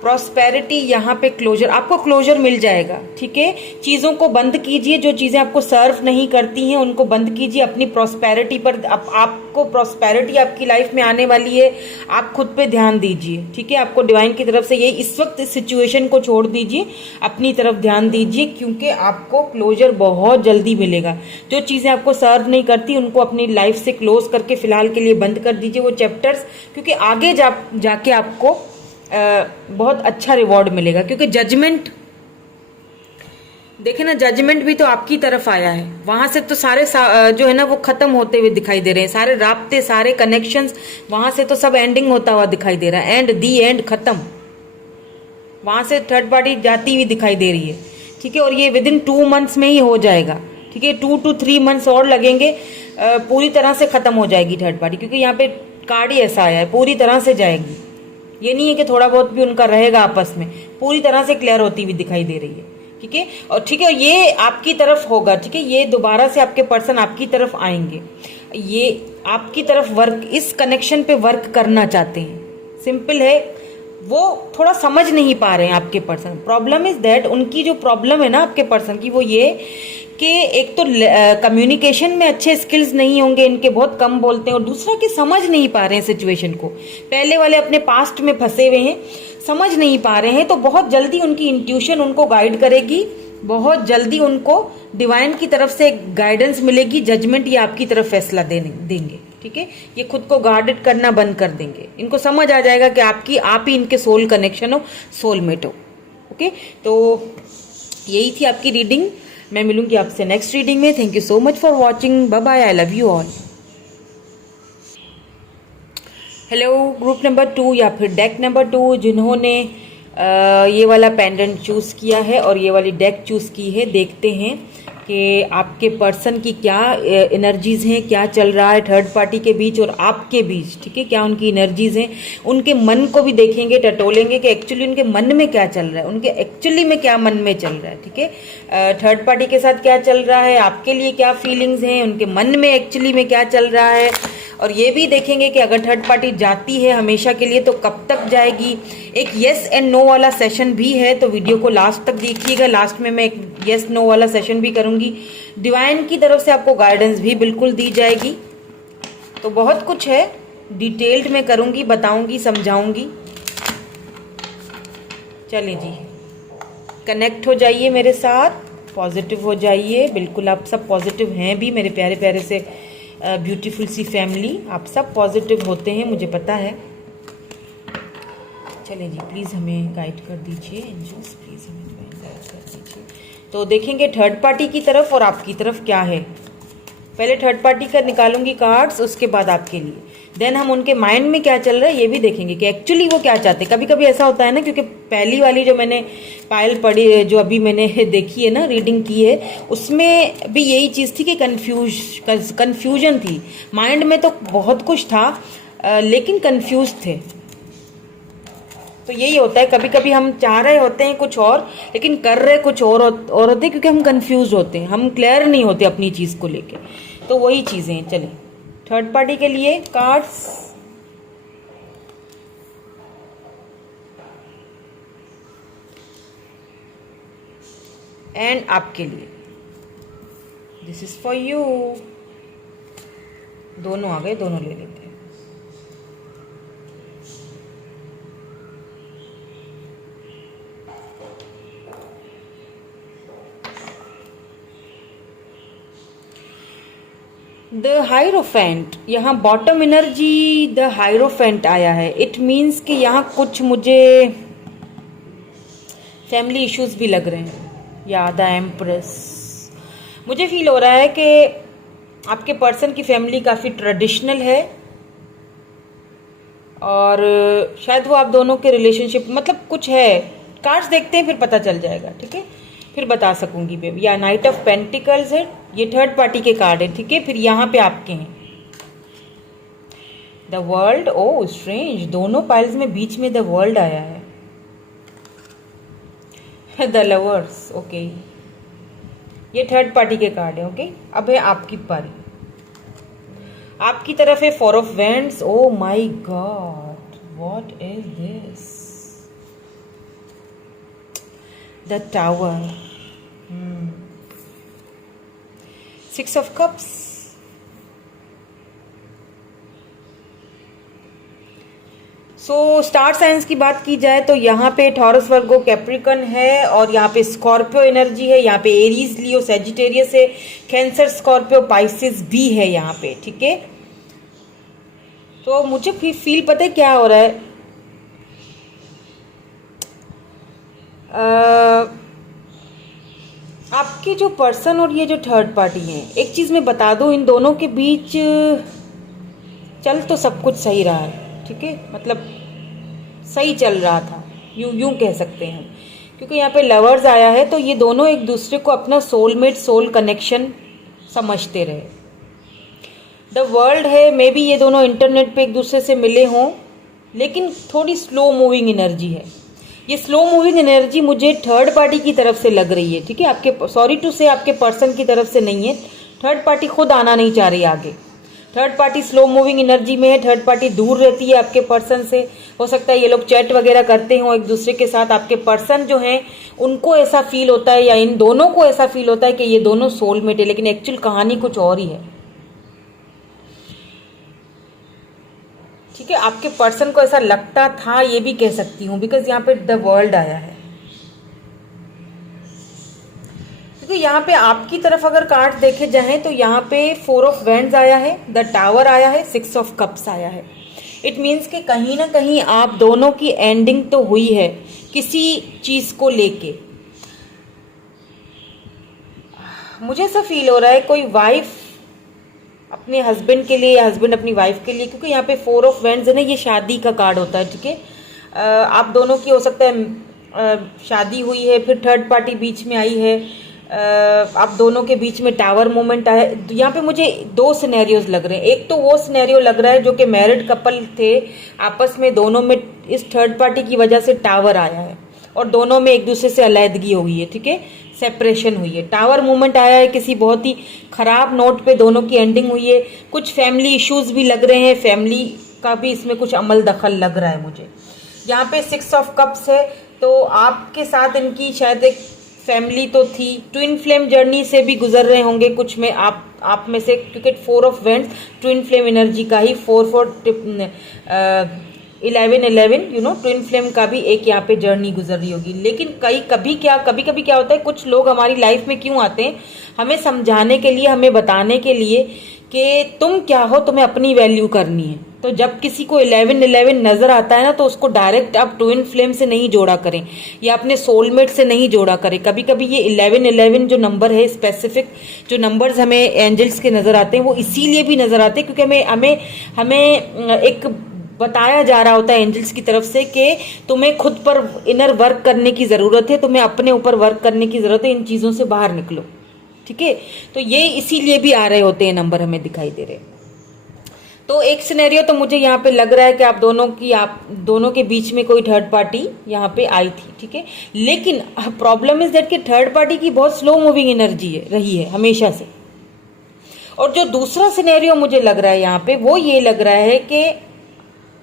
प्रॉस्पेरिटी, यहाँ पे क्लोजर, आपको क्लोजर मिल जाएगा। ठीक है, चीज़ों को बंद कीजिए, जो चीज़ें आपको सर्व नहीं करती हैं उनको बंद कीजिए। अपनी प्रॉस्पेरिटी पर, आपको प्रॉस्पेरिटी आपकी लाइफ में आने वाली है, आप खुद पे ध्यान दीजिए। ठीक है, आपको डिवाइन की तरफ से ये इस वक्त इस सिचुएशन को छोड़ दीजिए, अपनी तरफ ध्यान दीजिए, क्योंकि आपको क्लोजर बहुत जल्दी मिलेगा। जो चीज़ें आपको सर्व नहीं करती उनको अपनी लाइफ से क्लोज करके फिलहाल के लिए बंद कर दीजिए वो चैप्टर्स, क्योंकि आगे जाके आपको बहुत अच्छा रिवॉर्ड मिलेगा। क्योंकि जजमेंट, देखे ना, जजमेंट भी तो आपकी तरफ आया है, वहां से तो सारे जो है ना वो खत्म होते हुए दिखाई दे रहे हैं, सारे राब्ते, सारे कनेक्शंस, वहां से तो सब एंडिंग होता हुआ दिखाई दे रहा है। एंड दी एंड, खत्म, वहां से थर्ड पार्टी जाती हुई दिखाई दे रही है। ठीक है, और ये विद इन 2 मंथ्स में ही हो जाएगा। ठीक है, 2 to 3 मंथ्स और लगेंगे, पूरी तरह से खत्म हो जाएगी थर्ड पार्टी, क्योंकि यहाँ पे कार्ड ही ऐसा आया है, पूरी तरह से जाएगी। ये नहीं है कि थोड़ा बहुत भी उनका रहेगा आपस में, पूरी तरह से क्लियर होती हुई दिखाई दे रही है। ठीक है, और ठीक है, ये आपकी तरफ होगा। ठीक है, ये दोबारा से आपके पर्सन आपकी तरफ आएंगे, ये आपकी तरफ वर्क, इस कनेक्शन पे वर्क करना चाहते हैं। सिंपल है, वो थोड़ा समझ नहीं पा रहे हैं आपके पर्सन। प्रॉब्लम इज दैट, उनकी जो प्रॉब्लम है ना आपके पर्सन की, वो ये कि एक तो कम्युनिकेशन में अच्छे स्किल्स नहीं होंगे इनके, बहुत कम बोलते हैं, और दूसरा कि समझ नहीं पा रहे हैं सिचुएशन को। पहले वाले अपने पास्ट में फंसे हुए हैं, समझ नहीं पा रहे हैं, तो बहुत जल्दी उनकी इंट्यूशन उनको गाइड करेगी, बहुत जल्दी उनको डिवाइन की तरफ से गाइडेंस मिलेगी, जजमेंट ये आपकी तरफ फैसला देंगे। ठीक है, ये खुद को गार्डेड करना बंद कर देंगे, इनको समझ आ जाएगा कि आप ही इनके सोल कनेक्शन हो, सोलमेट हो। ओके, तो यही थी आपकी रीडिंग। मैं मिलूंगी आपसे नेक्स्ट रीडिंग में। Thank you so much for watching, bye bye, I love you all. Hello group number 2 या फिर डेक नंबर 2 जिन्होंने ये वाला पेंडेंट चूज़ किया है और ये वाली डेक चूज़ की है, देखते हैं कि आपके पर्सन की क्या एनर्जीज़ हैं, क्या चल रहा है थर्ड पार्टी के बीच और आपके बीच, ठीक है, क्या उनकी एनर्जीज़ हैं। उनके मन को भी देखेंगे, टटोलेंगे कि एक्चुअली उनके मन में क्या चल रहा है, उनके एक्चुअली में क्या मन में चल रहा है, ठीक है। थर्ड पार्टी के साथ क्या चल रहा है, आपके लिए क्या फीलिंग्स हैं, उनके मन में एक्चुअली में क्या चल रहा है। और ये भी देखेंगे कि अगर थर्ड पार्टी जाती है हमेशा के लिए तो कब तक जाएगी। एक येस एंड नो वाला सेशन भी है, तो वीडियो को लास्ट तक देखिएगा। लास्ट में मैं एक येस नो वाला सेशन भी करूंगी। डिवाइन की तरफ से आपको गाइडेंस भी बिल्कुल दी जाएगी। तो बहुत कुछ है, डिटेल्ड में करूंगी, बताऊंगी, समझाऊंगी। चलिए जी, कनेक्ट हो जाइए मेरे साथ, पॉजिटिव हो जाइए। बिल्कुल आप सब पॉजिटिव हैं भी, मेरे प्यारे प्यारे से ब्यूटीफुल सी फैमिली, आप सब पॉजिटिव होते हैं, मुझे पता है। चलिए जी, प्लीज़ हमें गाइड कर दीजिए एंजल्स, प्लीज़ हमें गाइड कर दीजिए। तो देखेंगे थर्ड पार्टी की तरफ और आपकी तरफ क्या है। पहले थर्ड पार्टी का निकालूंगी कार्ड्स, उसके बाद आपके लिए। देन हम उनके माइंड में क्या चल रहा है ये भी देखेंगे कि एक्चुअली वो क्या चाहते हैं। कभी कभी ऐसा होता है ना, क्योंकि पहली वाली जो मैंने पायल पढ़ी, जो अभी मैंने देखी है ना, रीडिंग की है, उसमें भी यही चीज़ थी कि कन्फ्यूजन थी। माइंड में तो बहुत कुछ था लेकिन कन्फ्यूज थे। तो यही होता है, कभी कभी हम चाह रहे होते हैं कुछ और लेकिन कर रहे कुछ और होते हैं, क्योंकि हम कंफ्यूज होते हैं, हम क्लियर नहीं होते अपनी चीज़ को लेके। तो वही चीज़ें हैं। चलिए थर्ड पार्टी के लिए कार्ड्स। एंड आपके लिए दिस इज फॉर यू। दोनों आ गए, दोनों ले लेते हैं। द हायरोफेंट, यहाँ बॉटम एनर्जी द हायरोफेंट आया है। इट मीन्स कि यहाँ कुछ मुझे फैमिली इश्यूज भी लग रहे हैं। या द एम्प्रेस, मुझे फील हो रहा है कि आपके पर्सन की फैमिली काफ़ी ट्रेडिशनल है और शायद वो आप दोनों के रिलेशनशिप मतलब कुछ है। कार्ड्स देखते हैं फिर पता चल जाएगा, ठीक है, फिर बता सकूंगी बेबी। या नाइट ऑफ पेंटिकल्स है, ये थर्ड पार्टी के कार्ड है, ठीक है। फिर यहाँ पे आपके हैं द वर्ल्ड। ओ स्ट्रेंज, दोनों पाइल्स में बीच में द वर्ल्ड आया है। द लवर्स, ओके, ये थर्ड पार्टी के कार्ड है, ओके। अब है आपकी पारी, आपकी तरफ है four of wands. O my God, what is this, the tower, six of cups. So star signs की बात की जाए तो यहाँ पे टॉरस, वर्गो, कैप्रिकन है और यहाँ पे स्कॉर्पियो एनर्जी है। यहाँ पे एरीज, लियो, सेजिटेरियस है, कैंसर, स्कॉर्पियो, पाइसिस भी है यहाँ पे, ठीक है। तो मुझे फील पता है क्या हो रहा है। आपके जो पर्सन और ये जो थर्ड पार्टी है, एक चीज़ मैं बता दूं, इन दोनों के बीच चल तो सब कुछ सही रहा है, ठीक है, मतलब सही चल रहा था, यूं कह सकते हैं, क्योंकि यहाँ पे लवर्स आया है। तो ये दोनों एक दूसरे को अपना सोलमेट, सोल कनेक्शन समझते रहे। द वर्ल्ड है, मे बी ये दोनों इंटरनेट पे एक दूसरे से मिले हों, लेकिन थोड़ी स्लो मूविंग एनर्जी है। ये स्लो मूविंग एनर्जी मुझे थर्ड पार्टी की तरफ से लग रही है, ठीक है। आपके, सॉरी टू से, आपके पर्सन की तरफ से नहीं है। थर्ड पार्टी खुद आना नहीं चाह रही आगे। Third party slow moving energy में है। थर्ड पार्टी दूर रहती है आपके पर्सन से। हो सकता है ये लोग चैट वगैरह करते हो एक दूसरे के साथ। आपके पर्सन जो हैं उनको ऐसा फील होता है, या इन दोनों को ऐसा फील होता है कि ये दोनों सोलमेट है, लेकिन एक्चुअल कहानी कुछ और ही है, ठीक है। आपके पर्सन को ऐसा लगता था, ये भी कह सकती हूँ, बिकॉज यहाँ पे द वर्ल्ड आया है। क्योंकि यहाँ पे आपकी तरफ अगर कार्ड देखे जाएं तो यहाँ पे फोर ऑफ वैंड्स आया है, द टावर आया है, सिक्स ऑफ कप्स आया है। इट मीन्स कि कहीं ना कहीं आप दोनों की एंडिंग तो हुई है किसी चीज को लेके। मुझे ऐसा फील हो रहा है कोई वाइफ अपने हस्बैंड के लिए या हस्बैंड अपनी वाइफ के लिए, क्योंकि यहाँ पे 4 ऑफ वैंड्स है ना, ये शादी का कार्ड होता है, ठीक है। आप दोनों की हो सकता है शादी हुई है, फिर थर्ड पार्टी बीच में आई है, आप दोनों के बीच में टावर मोमेंट आया है। यहाँ पे मुझे 2 सिनेरियोज लग रहे हैं। एक तो वो सिनेरियो लग रहा है जो कि मैरिड कपल थे, आपस में दोनों में इस थर्ड पार्टी की वजह से टावर आया है और दोनों में एक दूसरे से अलैदगी हो गई है, ठीक है, सेपरेशन हुई है, टावर मूवमेंट आया है, किसी बहुत ही खराब नोट पे दोनों की एंडिंग हुई है। कुछ फैमिली इश्यूज भी लग रहे हैं, फैमिली का भी इसमें कुछ अमल दखल लग रहा है मुझे। यहाँ पे 6 ऑफ कप्स है, तो आपके साथ इनकी शायद एक फैमिली तो थी, ट्विन फ्लेम जर्नी से भी गुजर रहे होंगे कुछ में आप में से, क्योंकि 4 of vents twin flame energy का ही 11 यू नो ट्विन फ्लेम का भी एक यहाँ पे जर्नी गुजर रही होगी। लेकिन कभी कभी क्या होता है, कुछ लोग हमारी लाइफ में क्यों आते हैं, हमें समझाने के लिए, हमें बताने के लिए कि तुम क्या हो, तुम्हें अपनी वैल्यू करनी है। तो जब किसी को 11 नजर आता है ना, तो उसको डायरेक्ट आप ट्विन फ्लेम से नहीं जोड़ा करें या अपने सोलमेट से नहीं जोड़ा करें। कभी कभी ये 11 जो नंबर है, स्पेसिफिक जो नंबर्स हमें एंजल्स के नजर आते हैं, वो इसीलिए भी नजर आते हैं क्योंकि हमें एक बताया जा रहा होता है एंजल्स की तरफ से कि तुम्हें खुद पर इनर वर्क करने की जरूरत है, तुम्हें अपने ऊपर वर्क करने की जरूरत है, इन चीजों से बाहर निकलो, ठीक है। तो ये इसीलिए भी आ रहे होते हैं नंबर, हमें दिखाई दे रहे। तो एक सिनेरियो तो मुझे यहाँ पे लग रहा है कि आप दोनों के बीच में कोई थर्ड पार्टी यहाँ पे आई थी, ठीक है। लेकिन प्रॉब्लम इज दैट कि थर्ड पार्टी की बहुत स्लो मूविंग एनर्जी है, रही है हमेशा से। और जो दूसरा सिनेरियो मुझे लग रहा है यहाँ पे, वो ये लग रहा है कि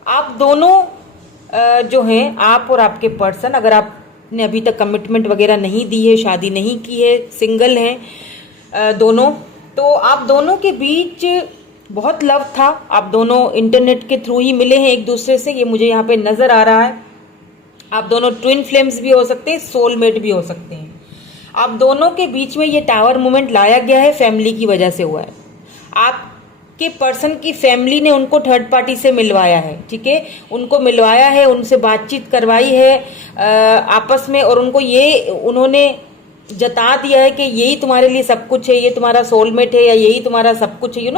आप दोनों जो हैं, आप और आपके पर्सन, अगर आपने अभी तक कमिटमेंट वगैरह नहीं दी है, शादी नहीं की है, सिंगल हैं दोनों, तो आप दोनों के बीच बहुत लव था, आप दोनों इंटरनेट के थ्रू ही मिले हैं एक दूसरे से, ये मुझे यहाँ पे नजर आ रहा है। आप दोनों ट्विन फ्लेम्स भी हो सकते हैं, सोलमेट भी हो सकते हैं। आप दोनों के बीच में ये टावर मूवमेंट लाया गया है, फैमिली की वजह से हुआ है। आपके पर्सन की फैमिली ने उनको थर्ड पार्टी से मिलवाया है, ठीक है, उनको मिलवाया है, उनसे बातचीत करवाई है आपस में, और उन्होंने जता दिया है कि यही तुम्हारे लिए सब कुछ है, ये तुम्हारा सोलमेट है, या यही तुम्हारा सब कुछ है,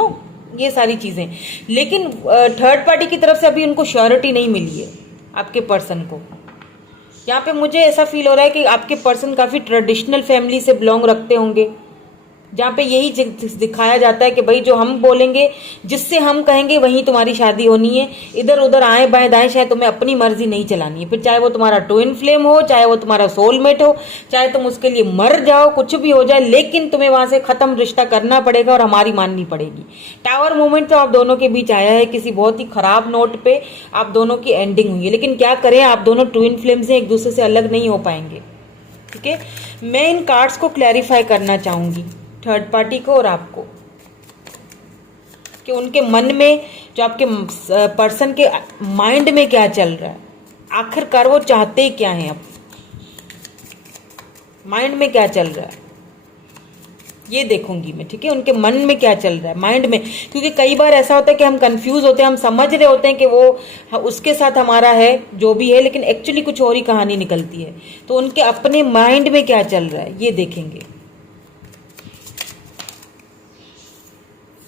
ये सारी चीजें। लेकिन थर्ड पार्टी की तरफ से अभी उनको श्योरिटी नहीं मिली है आपके पर्सन को। यहाँ पे मुझे ऐसा फील हो रहा है कि आपके पर्सन काफी ट्रेडिशनल फैमिली से बिलोंग रखते होंगे, जहाँ पे यही दिखाया जाता है कि भाई जो हम बोलेंगे, जिससे हम कहेंगे वहीं तुम्हारी शादी होनी है। इधर उधर आए बाएं दाएं शायद तुम्हें अपनी मर्जी नहीं चलानी है, फिर चाहे वो तुम्हारा ट्विन फ्लेम हो, चाहे वो तुम्हारा सोलमेट हो, चाहे तुम उसके लिए मर जाओ, कुछ भी हो जाए, लेकिन तुम्हें वहां से खत्म रिश्ता करना पड़ेगा और हमारी माननी पड़ेगी। टावर मूवमेंट तो आप दोनों के बीच आया है, किसी बहुत ही खराब नोट पे आप दोनों की एंडिंग हुई है। लेकिन क्या करें, आप दोनों ट्विन फ्लेम से एक दूसरे से अलग नहीं हो पाएंगे, ठीक है। मैं इन कार्ड्स को क्लैरिफाई करना चाहूंगी थर्ड पार्टी को और आपको, कि उनके मन में, जो आपके पर्सन के माइंड में क्या चल रहा है, आखिरकार वो चाहते क्या हैं, अब माइंड में क्या चल रहा है, ये देखूंगी मैं, ठीक है। उनके मन में क्या चल रहा है, माइंड में, क्योंकि कई बार ऐसा होता है कि हम कंफ्यूज होते हैं, हम समझ रहे होते हैं कि वो उसके साथ हमारा है जो भी है, लेकिन एक्चुअली कुछ और ही कहानी निकलती है। तो उनके अपने माइंड में क्या चल रहा है, ये देखेंगे।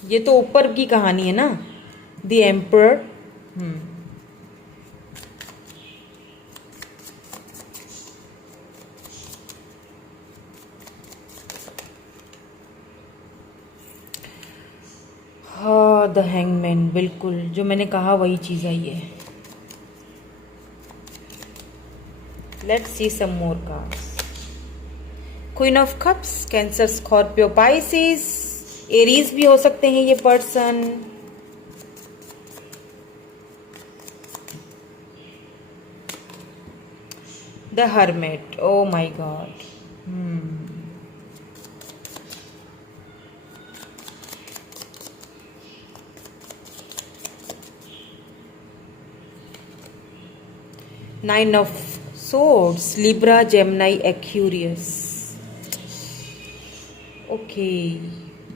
ये तो ऊपर की कहानी है ना, द एम्परर। हाँ, द हैंगमैन, बिल्कुल जो मैंने कहा वही चीज आई है। Let's see some more cards. Queen of Cups, Cancer, Scorpio, Pisces, Aries भी हो सकते हैं ये person. The Hermit, oh my God. Nine of swords, Libra, Gemini, Aquarius. Okay,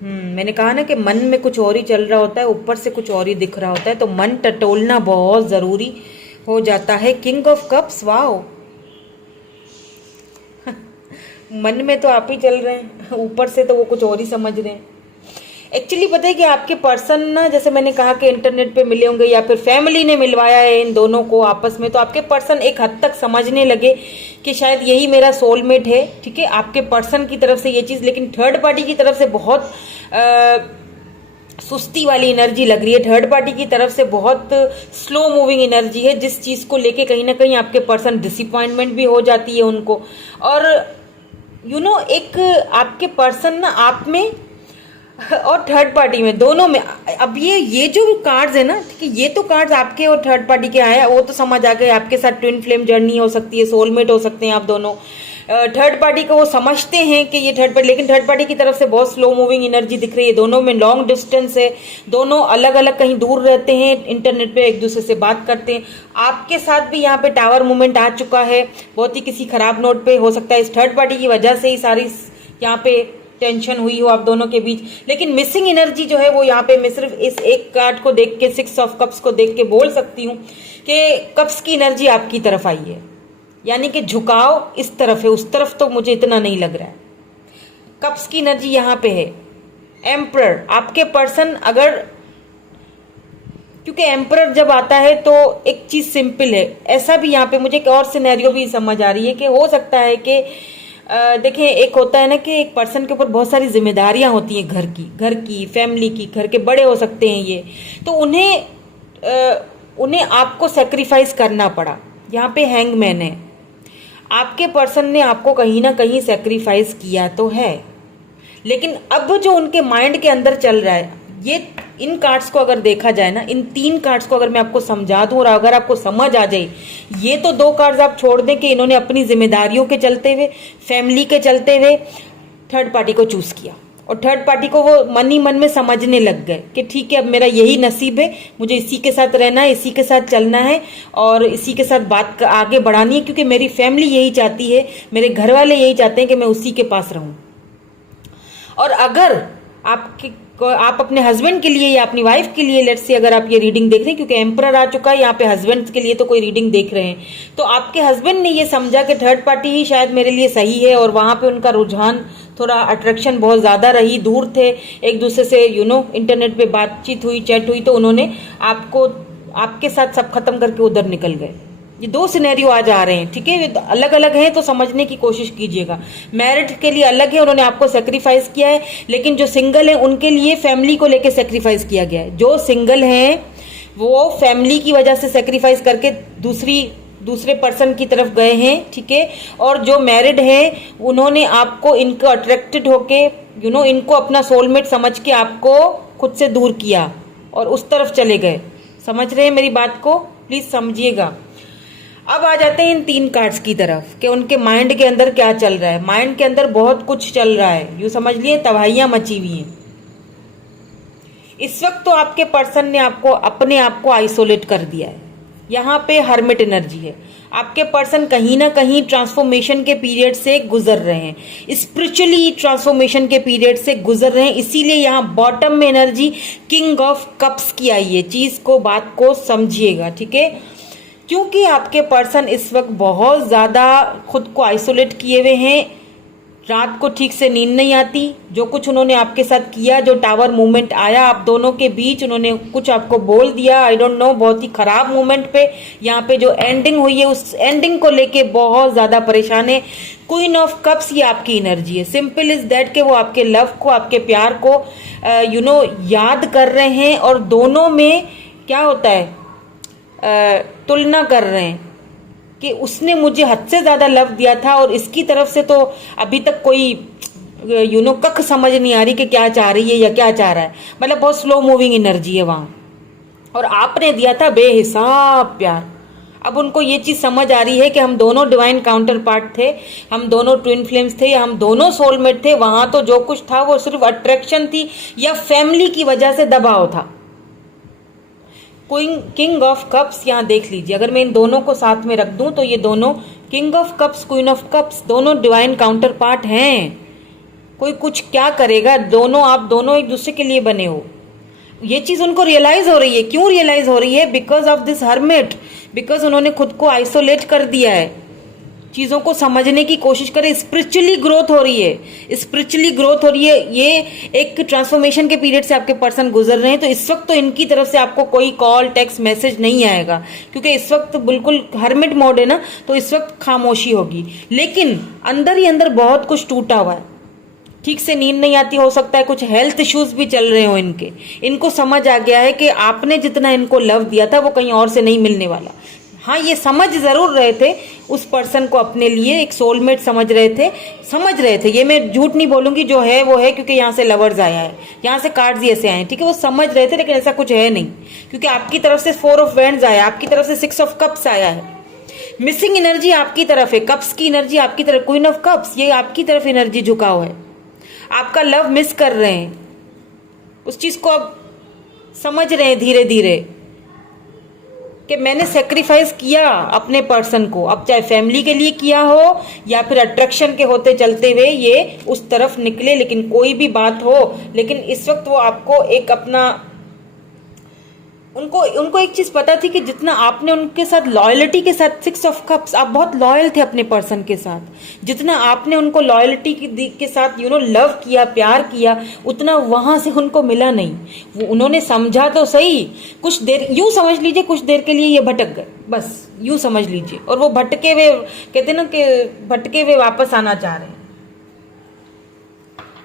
मैंने कहा ना कि मन में कुछ और ही चल रहा होता है, ऊपर से कुछ और ही दिख रहा होता है, तो मन टटोलना बहुत जरूरी हो जाता है। King of cups, wow. मन में तो आप ही चल रहे हैं, ऊपर से तो वो कुछ और ही समझ रहे हैं। एक्चुअली पता है कि आपके पर्सन ना, जैसे मैंने कहा कि इंटरनेट पे मिले होंगे या फिर फैमिली ने मिलवाया है इन दोनों को आपस में, तो आपके पर्सन एक हद तक समझने लगे कि शायद यही मेरा सोलमेट है, ठीक है, आपके पर्सन की तरफ से ये चीज़। लेकिन थर्ड पार्टी की तरफ से बहुत सुस्ती वाली एनर्जी लग रही है, थर्ड पार्टी की तरफ से बहुत स्लो मूविंग एनर्जी है, जिस चीज़ को लेके कहीं ना कहीं आपके पर्सन डिसअपॉइंटमेंट भी हो जाती है उनको। और एक आपके पर्सन ना आप में और थर्ड पार्टी में, दोनों में, अब ये जो कार्ड्स है ना, ठीक है, ये तो कार्ड्स आपके और थर्ड पार्टी के आए, वो तो समझ आ गए आपके साथ ट्विन फ्लेम जर्नी हो सकती है, सोलमेट हो सकते हैं आप दोनों। थर्ड पार्टी को वो समझते हैं कि ये थर्ड पार्टी, लेकिन थर्ड पार्टी की तरफ से बहुत स्लो मूविंग एनर्जी दिख रही है, दोनों में लॉन्ग डिस्टेंस है, दोनों अलग अलग कहीं दूर रहते हैं, इंटरनेट पे एक दूसरे से बात करते हैं। आपके साथ भी यहाँ पे टावर मूवमेंट आ चुका है, बहुत ही किसी खराब नोट पे, हो सकता है इस थर्ड पार्टी की वजह से ही सारी यहाँ पे टेंशन हुई हो आप दोनों के बीच। लेकिन मिसिंग एनर्जी जो है वो यहाँ पे मैं सिर्फ इस एक कार्ड को देख के, 6 ऑफ कप्स को देख के बोल सकती हूँ कि कप्स की एनर्जी आपकी तरफ आई है, यानी कि झुकाव इस तरफ है, उस तरफ तो मुझे इतना नहीं लग रहा है। कप्स की एनर्जी यहाँ पे है। एम्परर, आपके पर्सन अगर, क्योंकि एम्परर जब आता है तो एक चीज सिंपल है, ऐसा भी यहाँ पे मुझे एक और सिनेरियो भी समझ आ रही है कि हो सकता है कि देखें, एक होता है ना कि एक पर्सन के ऊपर बहुत सारी जिम्मेदारियां होती हैं, घर की, फैमिली की, घर के बड़े हो सकते हैं ये, तो उन्हें आपको सेक्रीफाइस करना पड़ा। यहाँ पे हैंगमैन है, आपके पर्सन ने आपको कहीं ना कहीं सेक्रीफाइस किया तो है, लेकिन अब जो उनके माइंड के अंदर चल रहा है, ये इन कार्ड्स को अगर देखा जाए ना, इन 3 कार्ड्स को अगर मैं आपको समझा दूं और अगर आपको समझ आ जाए, ये तो 2 कार्ड्स आप छोड़ दें कि इन्होंने अपनी जिम्मेदारियों के चलते हुए, फैमिली के चलते हुए थर्ड पार्टी को चूज किया, और थर्ड पार्टी को वो मन ही मन में समझने लग गए कि ठीक है, अब मेरा यही नसीब है, मुझे इसी के साथ रहना है, इसी के साथ चलना है और इसी के साथ बात आगे बढ़ानी है, क्योंकि मेरी फैमिली यही चाहती है, मेरे घर वाले यही चाहते हैं कि मैं उसी के पास रहूं। और अगर आप अपने हस्बैंड के लिए या अपनी वाइफ के लिए, लेट्स से अगर आप ये रीडिंग देख रहे हैं, क्योंकि एम्परर आ चुका है यहाँ पे, हस्बैंड के लिए तो कोई रीडिंग देख रहे हैं, तो आपके हस्बैंड ने ये समझा कि थर्ड पार्टी ही शायद मेरे लिए सही है, और वहां पे उनका रुझान, थोड़ा अट्रैक्शन बहुत ज्यादा रही, दूर थे एक दूसरे से, इंटरनेट पे बातचीत हुई, चैट हुई, तो उन्होंने आपके साथ सब खत्म करके उधर निकल गए। ये 2 सिनेरियो आज आ रहे हैं, ठीक है, अलग अलग हैं तो समझने की कोशिश कीजिएगा। मैरिड के लिए अलग है, उन्होंने आपको सेक्रीफाइस किया है, लेकिन जो सिंगल है उनके लिए फैमिली को लेके सेक्रीफाइस किया गया है। जो सिंगल हैं वो फैमिली की वजह से सेक्रीफाइस करके दूसरे पर्सन की तरफ गए हैं, ठीक है, और जो मैरिड है उन्होंने आपको, इनको अट्रैक्टेड होके, इनको अपना सोलमेट समझ के आपको खुद से दूर किया और उस तरफ चले गए। समझ रहे हैं मेरी बात को? प्लीज समझिएगा। अब आ जाते हैं इन 3 कार्ड्स की तरफ कि उनके माइंड के अंदर क्या चल रहा है। माइंड के अंदर बहुत कुछ चल रहा है, यूं समझ लिए तबाहियां मची हुई हैं इस वक्त। तो आपके पर्सन ने अपने आप को आइसोलेट कर दिया है। यहाँ पे हर्मिट एनर्जी है, आपके पर्सन कहीं ना कहीं ट्रांसफॉर्मेशन के पीरियड से गुजर रहे हैं, स्पिरिचुअली ट्रांसफॉर्मेशन के पीरियड से गुजर रहे हैं, इसीलिए यहाँ बॉटम में एनर्जी किंग ऑफ कप्स की आई है। चीज को, बात को समझिएगा, ठीक है, क्योंकि आपके पर्सन इस वक्त बहुत ज्यादा खुद को आइसोलेट किए हुए हैं, रात को ठीक से नींद नहीं आती। जो कुछ उन्होंने आपके साथ किया, जो टावर मूवमेंट आया आप दोनों के बीच, उन्होंने कुछ आपको बोल दिया, आई डोंट नो, बहुत ही खराब मूवमेंट पे यहाँ पे जो एंडिंग हुई है, उस एंडिंग को लेके बहुत ज्यादा परेशान है। क्वीन ऑफ कप्स ये आपकी एनर्जी है। सिंपल इज दैट कि वो आपके लव को, आपके प्यार को याद कर रहे हैं, और दोनों में क्या होता है, तुलना कर रहे हैं कि उसने मुझे हद से ज्यादा लव दिया था और इसकी तरफ से तो अभी तक कोई कख समझ नहीं आ रही कि क्या चाह रही है या क्या चाह रहा है। मतलब बहुत स्लो मूविंग एनर्जी है वहां, और आपने दिया था बेहिसाब प्यार। अब उनको ये चीज समझ आ रही है कि हम दोनों डिवाइन काउंटर पार्ट थे, हम दोनों ट्विन फ्लेम्स थे, हम दोनों सोलमेट थे। वहां तो जो कुछ था वो सिर्फ अट्रैक्शन थी या फैमिली की वजह से दबाव था। किंग ऑफ कप्स यहाँ देख लीजिए, अगर मैं इन दोनों को साथ में रख दूं तो ये दोनों king of cups, queen of cups, दोनों डिवाइन काउंटर पार्ट हैं। कोई कुछ क्या करेगा, आप दोनों एक दूसरे के लिए बने हो। ये चीज उनको रियलाइज हो रही है। क्यों रियलाइज हो रही है? Because of this hermit, because उन्होंने खुद को आइसोलेट कर दिया है। चीज़ों को समझने की कोशिश करें। स्पिरिचुअली ग्रोथ हो रही है, स्पिरिचुअली ग्रोथ हो रही है। ये एक ट्रांसफॉर्मेशन के पीरियड से आपके पर्सन गुजर रहे हैं, तो इस वक्त तो इनकी तरफ से आपको कोई कॉल, टेक्स्ट, मैसेज नहीं आएगा, क्योंकि इस वक्त बिल्कुल हर्मिट मोड है ना, तो इस वक्त खामोशी होगी। लेकिन अंदर ही अंदर बहुत कुछ टूटा हुआ है, ठीक से नींद नहीं आती, हो सकता है कुछ हेल्थ इश्यूज भी चल रहे हो इनके। इनको समझ आ गया है कि आपने जितना इनको लव दिया था वो कहीं और से नहीं मिलने वाला। हाँ, ये समझ जरूर रहे थे उस पर्सन को, अपने लिए एक सोलमेट समझ रहे थे। ये मैं झूठ नहीं बोलूंगी, जो है वो है, क्योंकि यहाँ से लवर्स आया है, यहाँ से कार्ड्स ऐसे आए हैं, ठीक है। वो समझ रहे थे, लेकिन ऐसा कुछ है नहीं, क्योंकि आपकी तरफ से 4 ऑफ वैंड्स आया, आपकी तरफ से 6 ऑफ कप्स आया है। मिसिंग एनर्जी आपकी तरफ है, कप्स की एनर्जी आपकी तरफ, क्वीन ऑफ कप्स, ये आपकी तरफ एनर्जी झुकाव है। आपका लव मिस कर रहे हैं, उस चीज को अब समझ रहे हैं धीरे धीरे कि मैंने सेक्रीफाइस किया अपने पर्सन को, अब चाहे फैमिली के लिए किया हो या फिर अट्रैक्शन के होते चलते हुए ये उस तरफ निकले। लेकिन कोई भी बात हो, लेकिन इस वक्त वो आपको एक अपना, उनको एक चीज पता थी कि जितना आपने उनके साथ लॉयल्टी के साथ, 6 ऑफ कप्स, आप बहुत लॉयल थे अपने पर्सन के साथ, जितना आपने उनको लॉयल्टी के साथ लव किया, प्यार किया, उतना वहां से उनको मिला नहीं। वो उन्होंने समझा तो सही, कुछ देर यूं समझ लीजिए, कुछ देर के लिए ये भटक गए, बस यूं समझ लीजिए। और वो भटके हुए, कहते ना कि भटके हुए वापस आना चाह रहे हैं।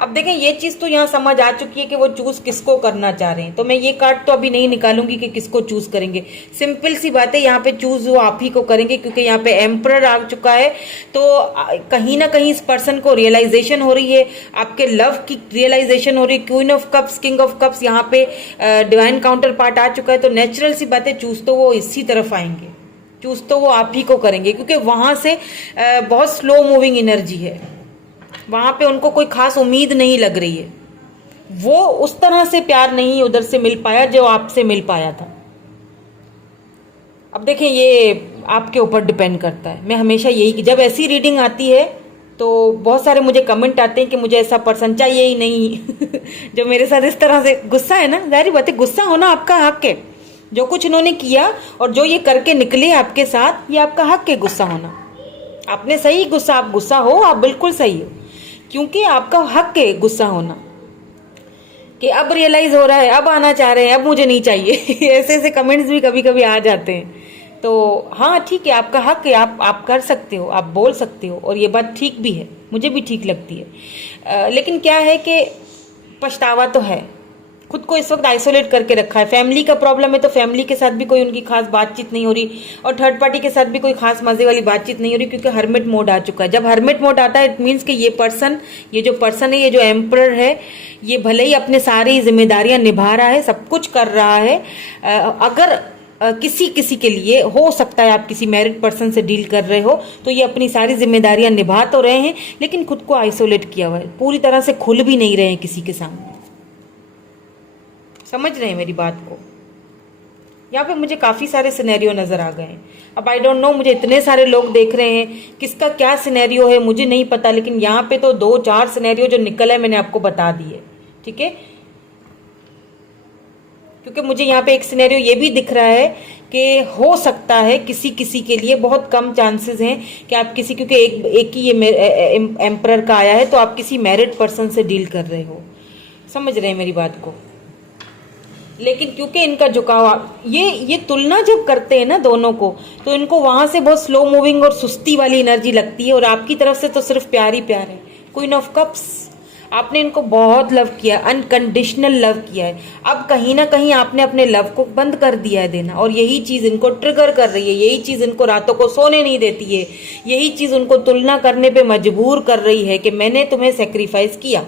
अब देखें, ये चीज तो यहाँ समझ आ चुकी है कि वो चूज किसको करना चाह रहे हैं, तो मैं ये कार्ड तो अभी नहीं निकालूंगी कि किसको चूज करेंगे। सिंपल सी बात है, यहाँ पे चूज वो आप ही को करेंगे, क्योंकि यहाँ पे एम्परर आ चुका है। तो कहीं ना कहीं इस पर्सन को रियलाइजेशन हो रही है, आपके लव की रियलाइजेशन हो रही है। Queen of cups, king of cups, यहाँ पे डिवाइन काउंटर पार्ट आ चुका है। तो नेचुरल सी बात है, चूज तो वो इसी तरफ आएंगे, चूज तो वो आप ही को करेंगे, क्योंकि वहां से बहुत स्लो मूविंग एनर्जी है, वहां पे उनको कोई खास उम्मीद नहीं लग रही है। वो उस तरह से प्यार नहीं उधर से मिल पाया जो आपसे मिल पाया था। अब देखें, ये आपके ऊपर डिपेंड करता है। मैं हमेशा यही, जब ऐसी रीडिंग आती है तो बहुत सारे मुझे कमेंट आते हैं कि मुझे ऐसा पर्सन चाहिए ही नहीं जो मेरे साथ इस तरह से गुस्सा है ना, जाहिर बात है, गुस्सा होना आपका हक है। जो कुछ इन्होंने किया और जो ये करके निकले आपके साथ, ये आपका हक है गुस्सा होना। आपने सही गुस्सा, आप गुस्सा हो, आप बिल्कुल सही हो, क्योंकि आपका हक है गुस्सा होना, कि अब रियलाइज हो रहा है, अब आना चाह रहे हैं, अब मुझे नहीं चाहिए ऐसे ऐसे कमेंट्स भी कभी कभी आ जाते हैं। तो हाँ, ठीक है, आपका हक है, आप कर सकते हो, आप बोल सकते हो, और ये बात ठीक भी है, मुझे भी ठीक लगती है। लेकिन क्या है कि पछतावा तो है, खुद को इस वक्त आइसोलेट करके रखा है। फैमिली का प्रॉब्लम है, तो फैमिली के साथ भी कोई उनकी खास बातचीत नहीं हो रही, और थर्ड पार्टी के साथ भी कोई खास मजे वाली बातचीत नहीं हो रही, क्योंकि हर्मिट मोड आ चुका है। जब हर्मिट मोड आता है, इट मीन्स कि ये जो पर्सन है, ये जो एम्परर है, ये भले ही अपने सारी जिम्मेदारियां निभा रहा है, सब कुछ कर रहा है। अगर किसी के लिए हो सकता है आप किसी मैरिड पर्सन से डील कर रहे हो, तो ये अपनी सारी जिम्मेदारियां निभा तो रहे हैं, लेकिन खुद को आइसोलेट किया हुआ है, पूरी तरह से खुल भी नहीं रहे हैं किसी के सामने। समझ रहे हैं मेरी बात को? यहाँ पे मुझे काफी सारे सिनेरियो नजर आ गए हैं। अब आई डोंट नो, मुझे इतने सारे लोग देख रहे हैं, किसका क्या सिनेरियो है मुझे नहीं पता, लेकिन यहाँ पे तो 2-4 सिनेरियो जो निकल है मैंने आपको बता दिए, ठीक है। क्योंकि मुझे यहाँ पे एक सिनेरियो ये भी दिख रहा है कि हो सकता है किसी के लिए, बहुत कम चांसेस हैं कि आप किसी, क्योंकि एक ही ये एम्परर का आया है, तो आप किसी मैरिड पर्सन से डील कर रहे हो। समझ रहे हैं मेरी बात को? लेकिन क्योंकि इनका झुकाव, ये तुलना जब करते हैं ना दोनों को, तो इनको वहां से बहुत स्लो मूविंग और सुस्ती वाली एनर्जी लगती है, और आपकी तरफ से तो सिर्फ प्यार ही प्यार है। क्वीन ऑफ कप्स, आपने इनको बहुत लव किया, अनकंडीशनल लव किया है। अब कहीं ना कहीं आपने अपने लव को बंद कर दिया है देना, और यही चीज इनको ट्रिगर कर रही है, यही चीज इनको रातों को सोने नहीं देती है, यही चीज उनको तुलना करने पे मजबूर कर रही है कि मैंने तुम्हें सेक्रीफाइस किया।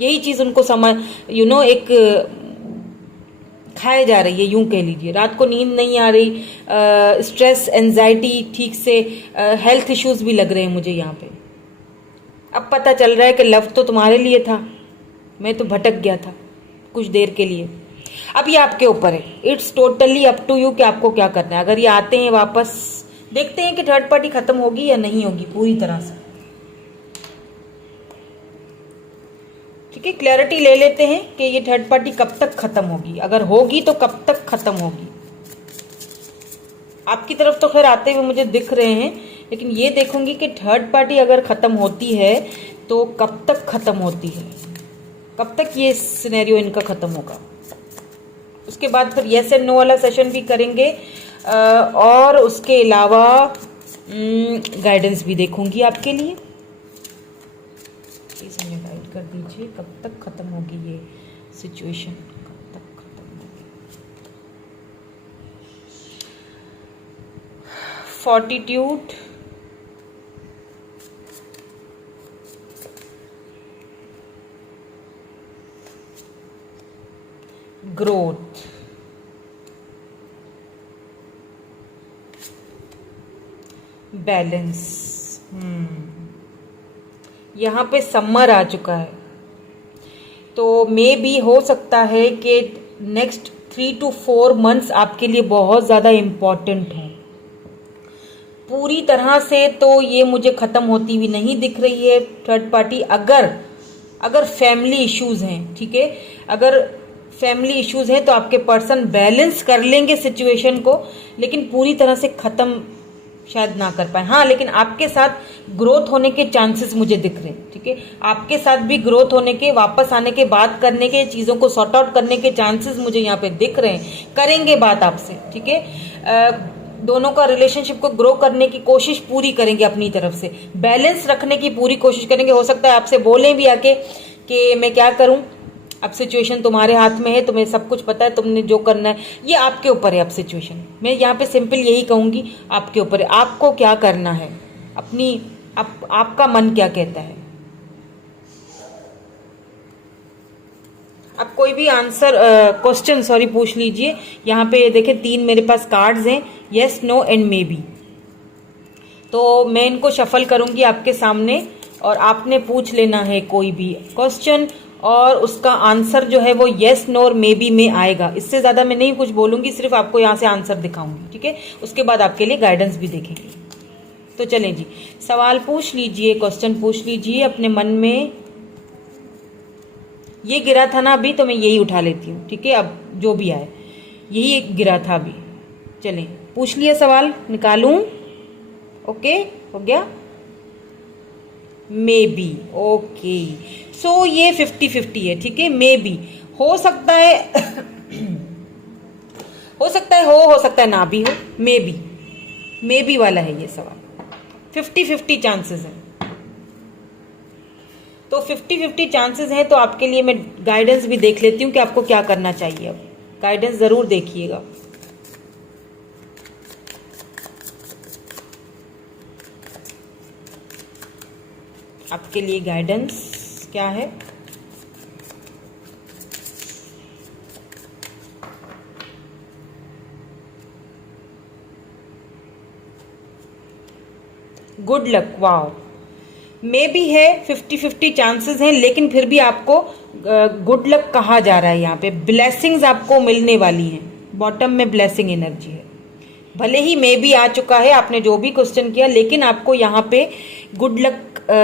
यही चीज उनको समझ एक खाए जा रही है, यूं कह लीजिए। रात को नींद नहीं आ रही, स्ट्रेस, एंजाइटी, ठीक से हेल्थ इश्यूज भी लग रहे हैं मुझे यहाँ पे। अब पता चल रहा है कि लव तो तुम्हारे लिए था, मैं तो भटक गया था कुछ देर के लिए। अब ये आपके ऊपर है, it's totally up to you कि आपको क्या करना है। अगर ये आते हैं वापस, देखते हैं कि थर्ड पार्टी खत्म होगी या नहीं होगी पूरी तरह से, ठीक है। क्लैरिटी ले लेते हैं कि ये थर्ड पार्टी कब तक खत्म होगी, अगर होगी तो कब तक खत्म होगी। आपकी तरफ तो खैर आते हुए मुझे दिख रहे हैं लेकिन ये देखूंगी कि थर्ड पार्टी अगर ख़त्म होती है तो कब तक ख़त्म होती है, कब तक ये सिनेरियो इनका ख़त्म होगा। उसके बाद फिर येस एंड नो वाला सेशन भी करेंगे और उसके अलावा गाइडेंस भी देखूंगी आपके लिए। प्लीज़ हमें गाइड कर दीजिए कब तक ख़त्म होगी ये सिचुएशन, कब तक ख़त्म होगी। फॉर्टिट्यूड, ग्रोथ, बैलेंस। यहाँ पे समर आ चुका है तो मे भी हो सकता है कि नेक्स्ट 3 to 4 मंथ्स आपके लिए बहुत ज़्यादा इम्पॉर्टेंट हो। पूरी तरह से तो ये मुझे ख़त्म होती हुई नहीं दिख रही है थर्ड पार्टी। अगर फैमिली इश्यूज़ हैं, ठीक है, अगर फैमिली इश्यूज़ हैं तो आपके पर्सन बैलेंस कर लेंगे सिचुएशन को, लेकिन पूरी तरह से ख़त्म शायद ना कर पाए। हाँ, लेकिन आपके साथ ग्रोथ होने के चांसेस मुझे दिख रहे हैं, ठीक है, आपके साथ भी ग्रोथ होने के, वापस आने के, बात करने के, चीज़ों को सॉर्ट आउट करने के चांसेस मुझे यहाँ पे दिख रहे हैं। करेंगे बात आपसे, ठीक है, दोनों का रिलेशनशिप को ग्रो करने की कोशिश पूरी करेंगे अपनी तरफ से, बैलेंस रखने की पूरी कोशिश करेंगे। हो सकता है आपसे बोलें भी आके कि मैं क्या करूं, अब सिचुएशन तुम्हारे हाथ में है, तुम्हें सब कुछ पता है, तुमने जो करना है ये आपके ऊपर है। अब सिचुएशन मैं यहाँ पे सिंपल यही कहूँगी, आपके ऊपर है, आपको क्या करना है, अपनी आपका मन क्या कहता है। आप कोई भी आंसर क्वेश्चन पूछ लीजिए। यहाँ पे देखिए 3 मेरे पास कार्ड्स हैं, yes, no and maybe. तो मैं इनको शफल करूँगी आपके सामने और आपने पूछ लेना है कोई भी क्वेश्चन और उसका आंसर जो है वो येस, नो और मे बी में आएगा। इससे ज़्यादा मैं नहीं कुछ बोलूँगी, सिर्फ आपको यहाँ से आंसर दिखाऊंगी, ठीक है। उसके बाद आपके लिए गाइडेंस भी देखेंगे। तो चलें जी, सवाल पूछ लीजिए, क्वेश्चन पूछ लीजिए अपने मन में। ये गिरा था ना अभी, तो मैं यही उठा लेती हूँ, ठीक है, अब जो भी आए यही गिरा था अभी। चलें, पूछ लिया सवाल, निकालूं? ओके, हो गया। मे बी, ओके, सो ये 50-50 है, ठीक है। मे बी हो सकता है हो सकता है ना भी हो। मे बी वाला है ये सवाल, 50-50 चांसेस हैं। तो 50-50 चांसेस हैं, तो आपके लिए मैं गाइडेंस भी देख लेती हूँ कि आपको क्या करना चाहिए। अब गाइडेंस ज़रूर देखिएगा। आपके लिए गाइडेंस क्या है? गुड लक, वाओ, मे भी है, 50-50 चांसेस हैं, लेकिन फिर भी आपको गुड लक कहा जा रहा है। यहाँ पे ब्लेसिंग्स आपको मिलने वाली हैं, बॉटम में ब्लेसिंग एनर्जी है। भले ही मे भी आ चुका है, आपने जो भी क्वेश्चन किया, लेकिन आपको यहाँ पे गुड लक,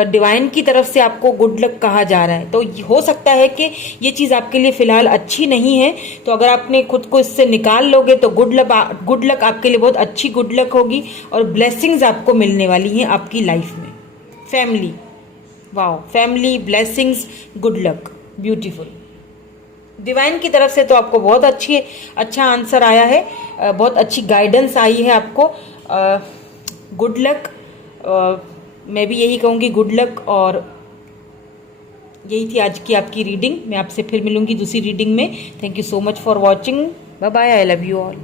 डिवाइन की तरफ से आपको गुड लक कहा जा रहा है। तो हो सकता है कि ये चीज़ आपके लिए फिलहाल अच्छी नहीं है, तो अगर आपने खुद को इससे निकाल लोगे तो गुड लक आपके लिए बहुत अच्छी गुड लक होगी और ब्लेसिंग्स आपको मिलने वाली हैं आपकी लाइफ में। Family, wow, family, blessings, good luck, beautiful. Divine की तरफ से तो आपको बहुत अच्छा आंसर आया है, बहुत अच्छी गाइडेंस आई है आपको। गुड लक, मैं भी यही कहूँगी, गुड लक। और यही थी आज की आपकी रीडिंग। मैं आपसे फिर मिलूंगी दूसरी रीडिंग में। Thank you so much for watching. Bye bye, I love you all.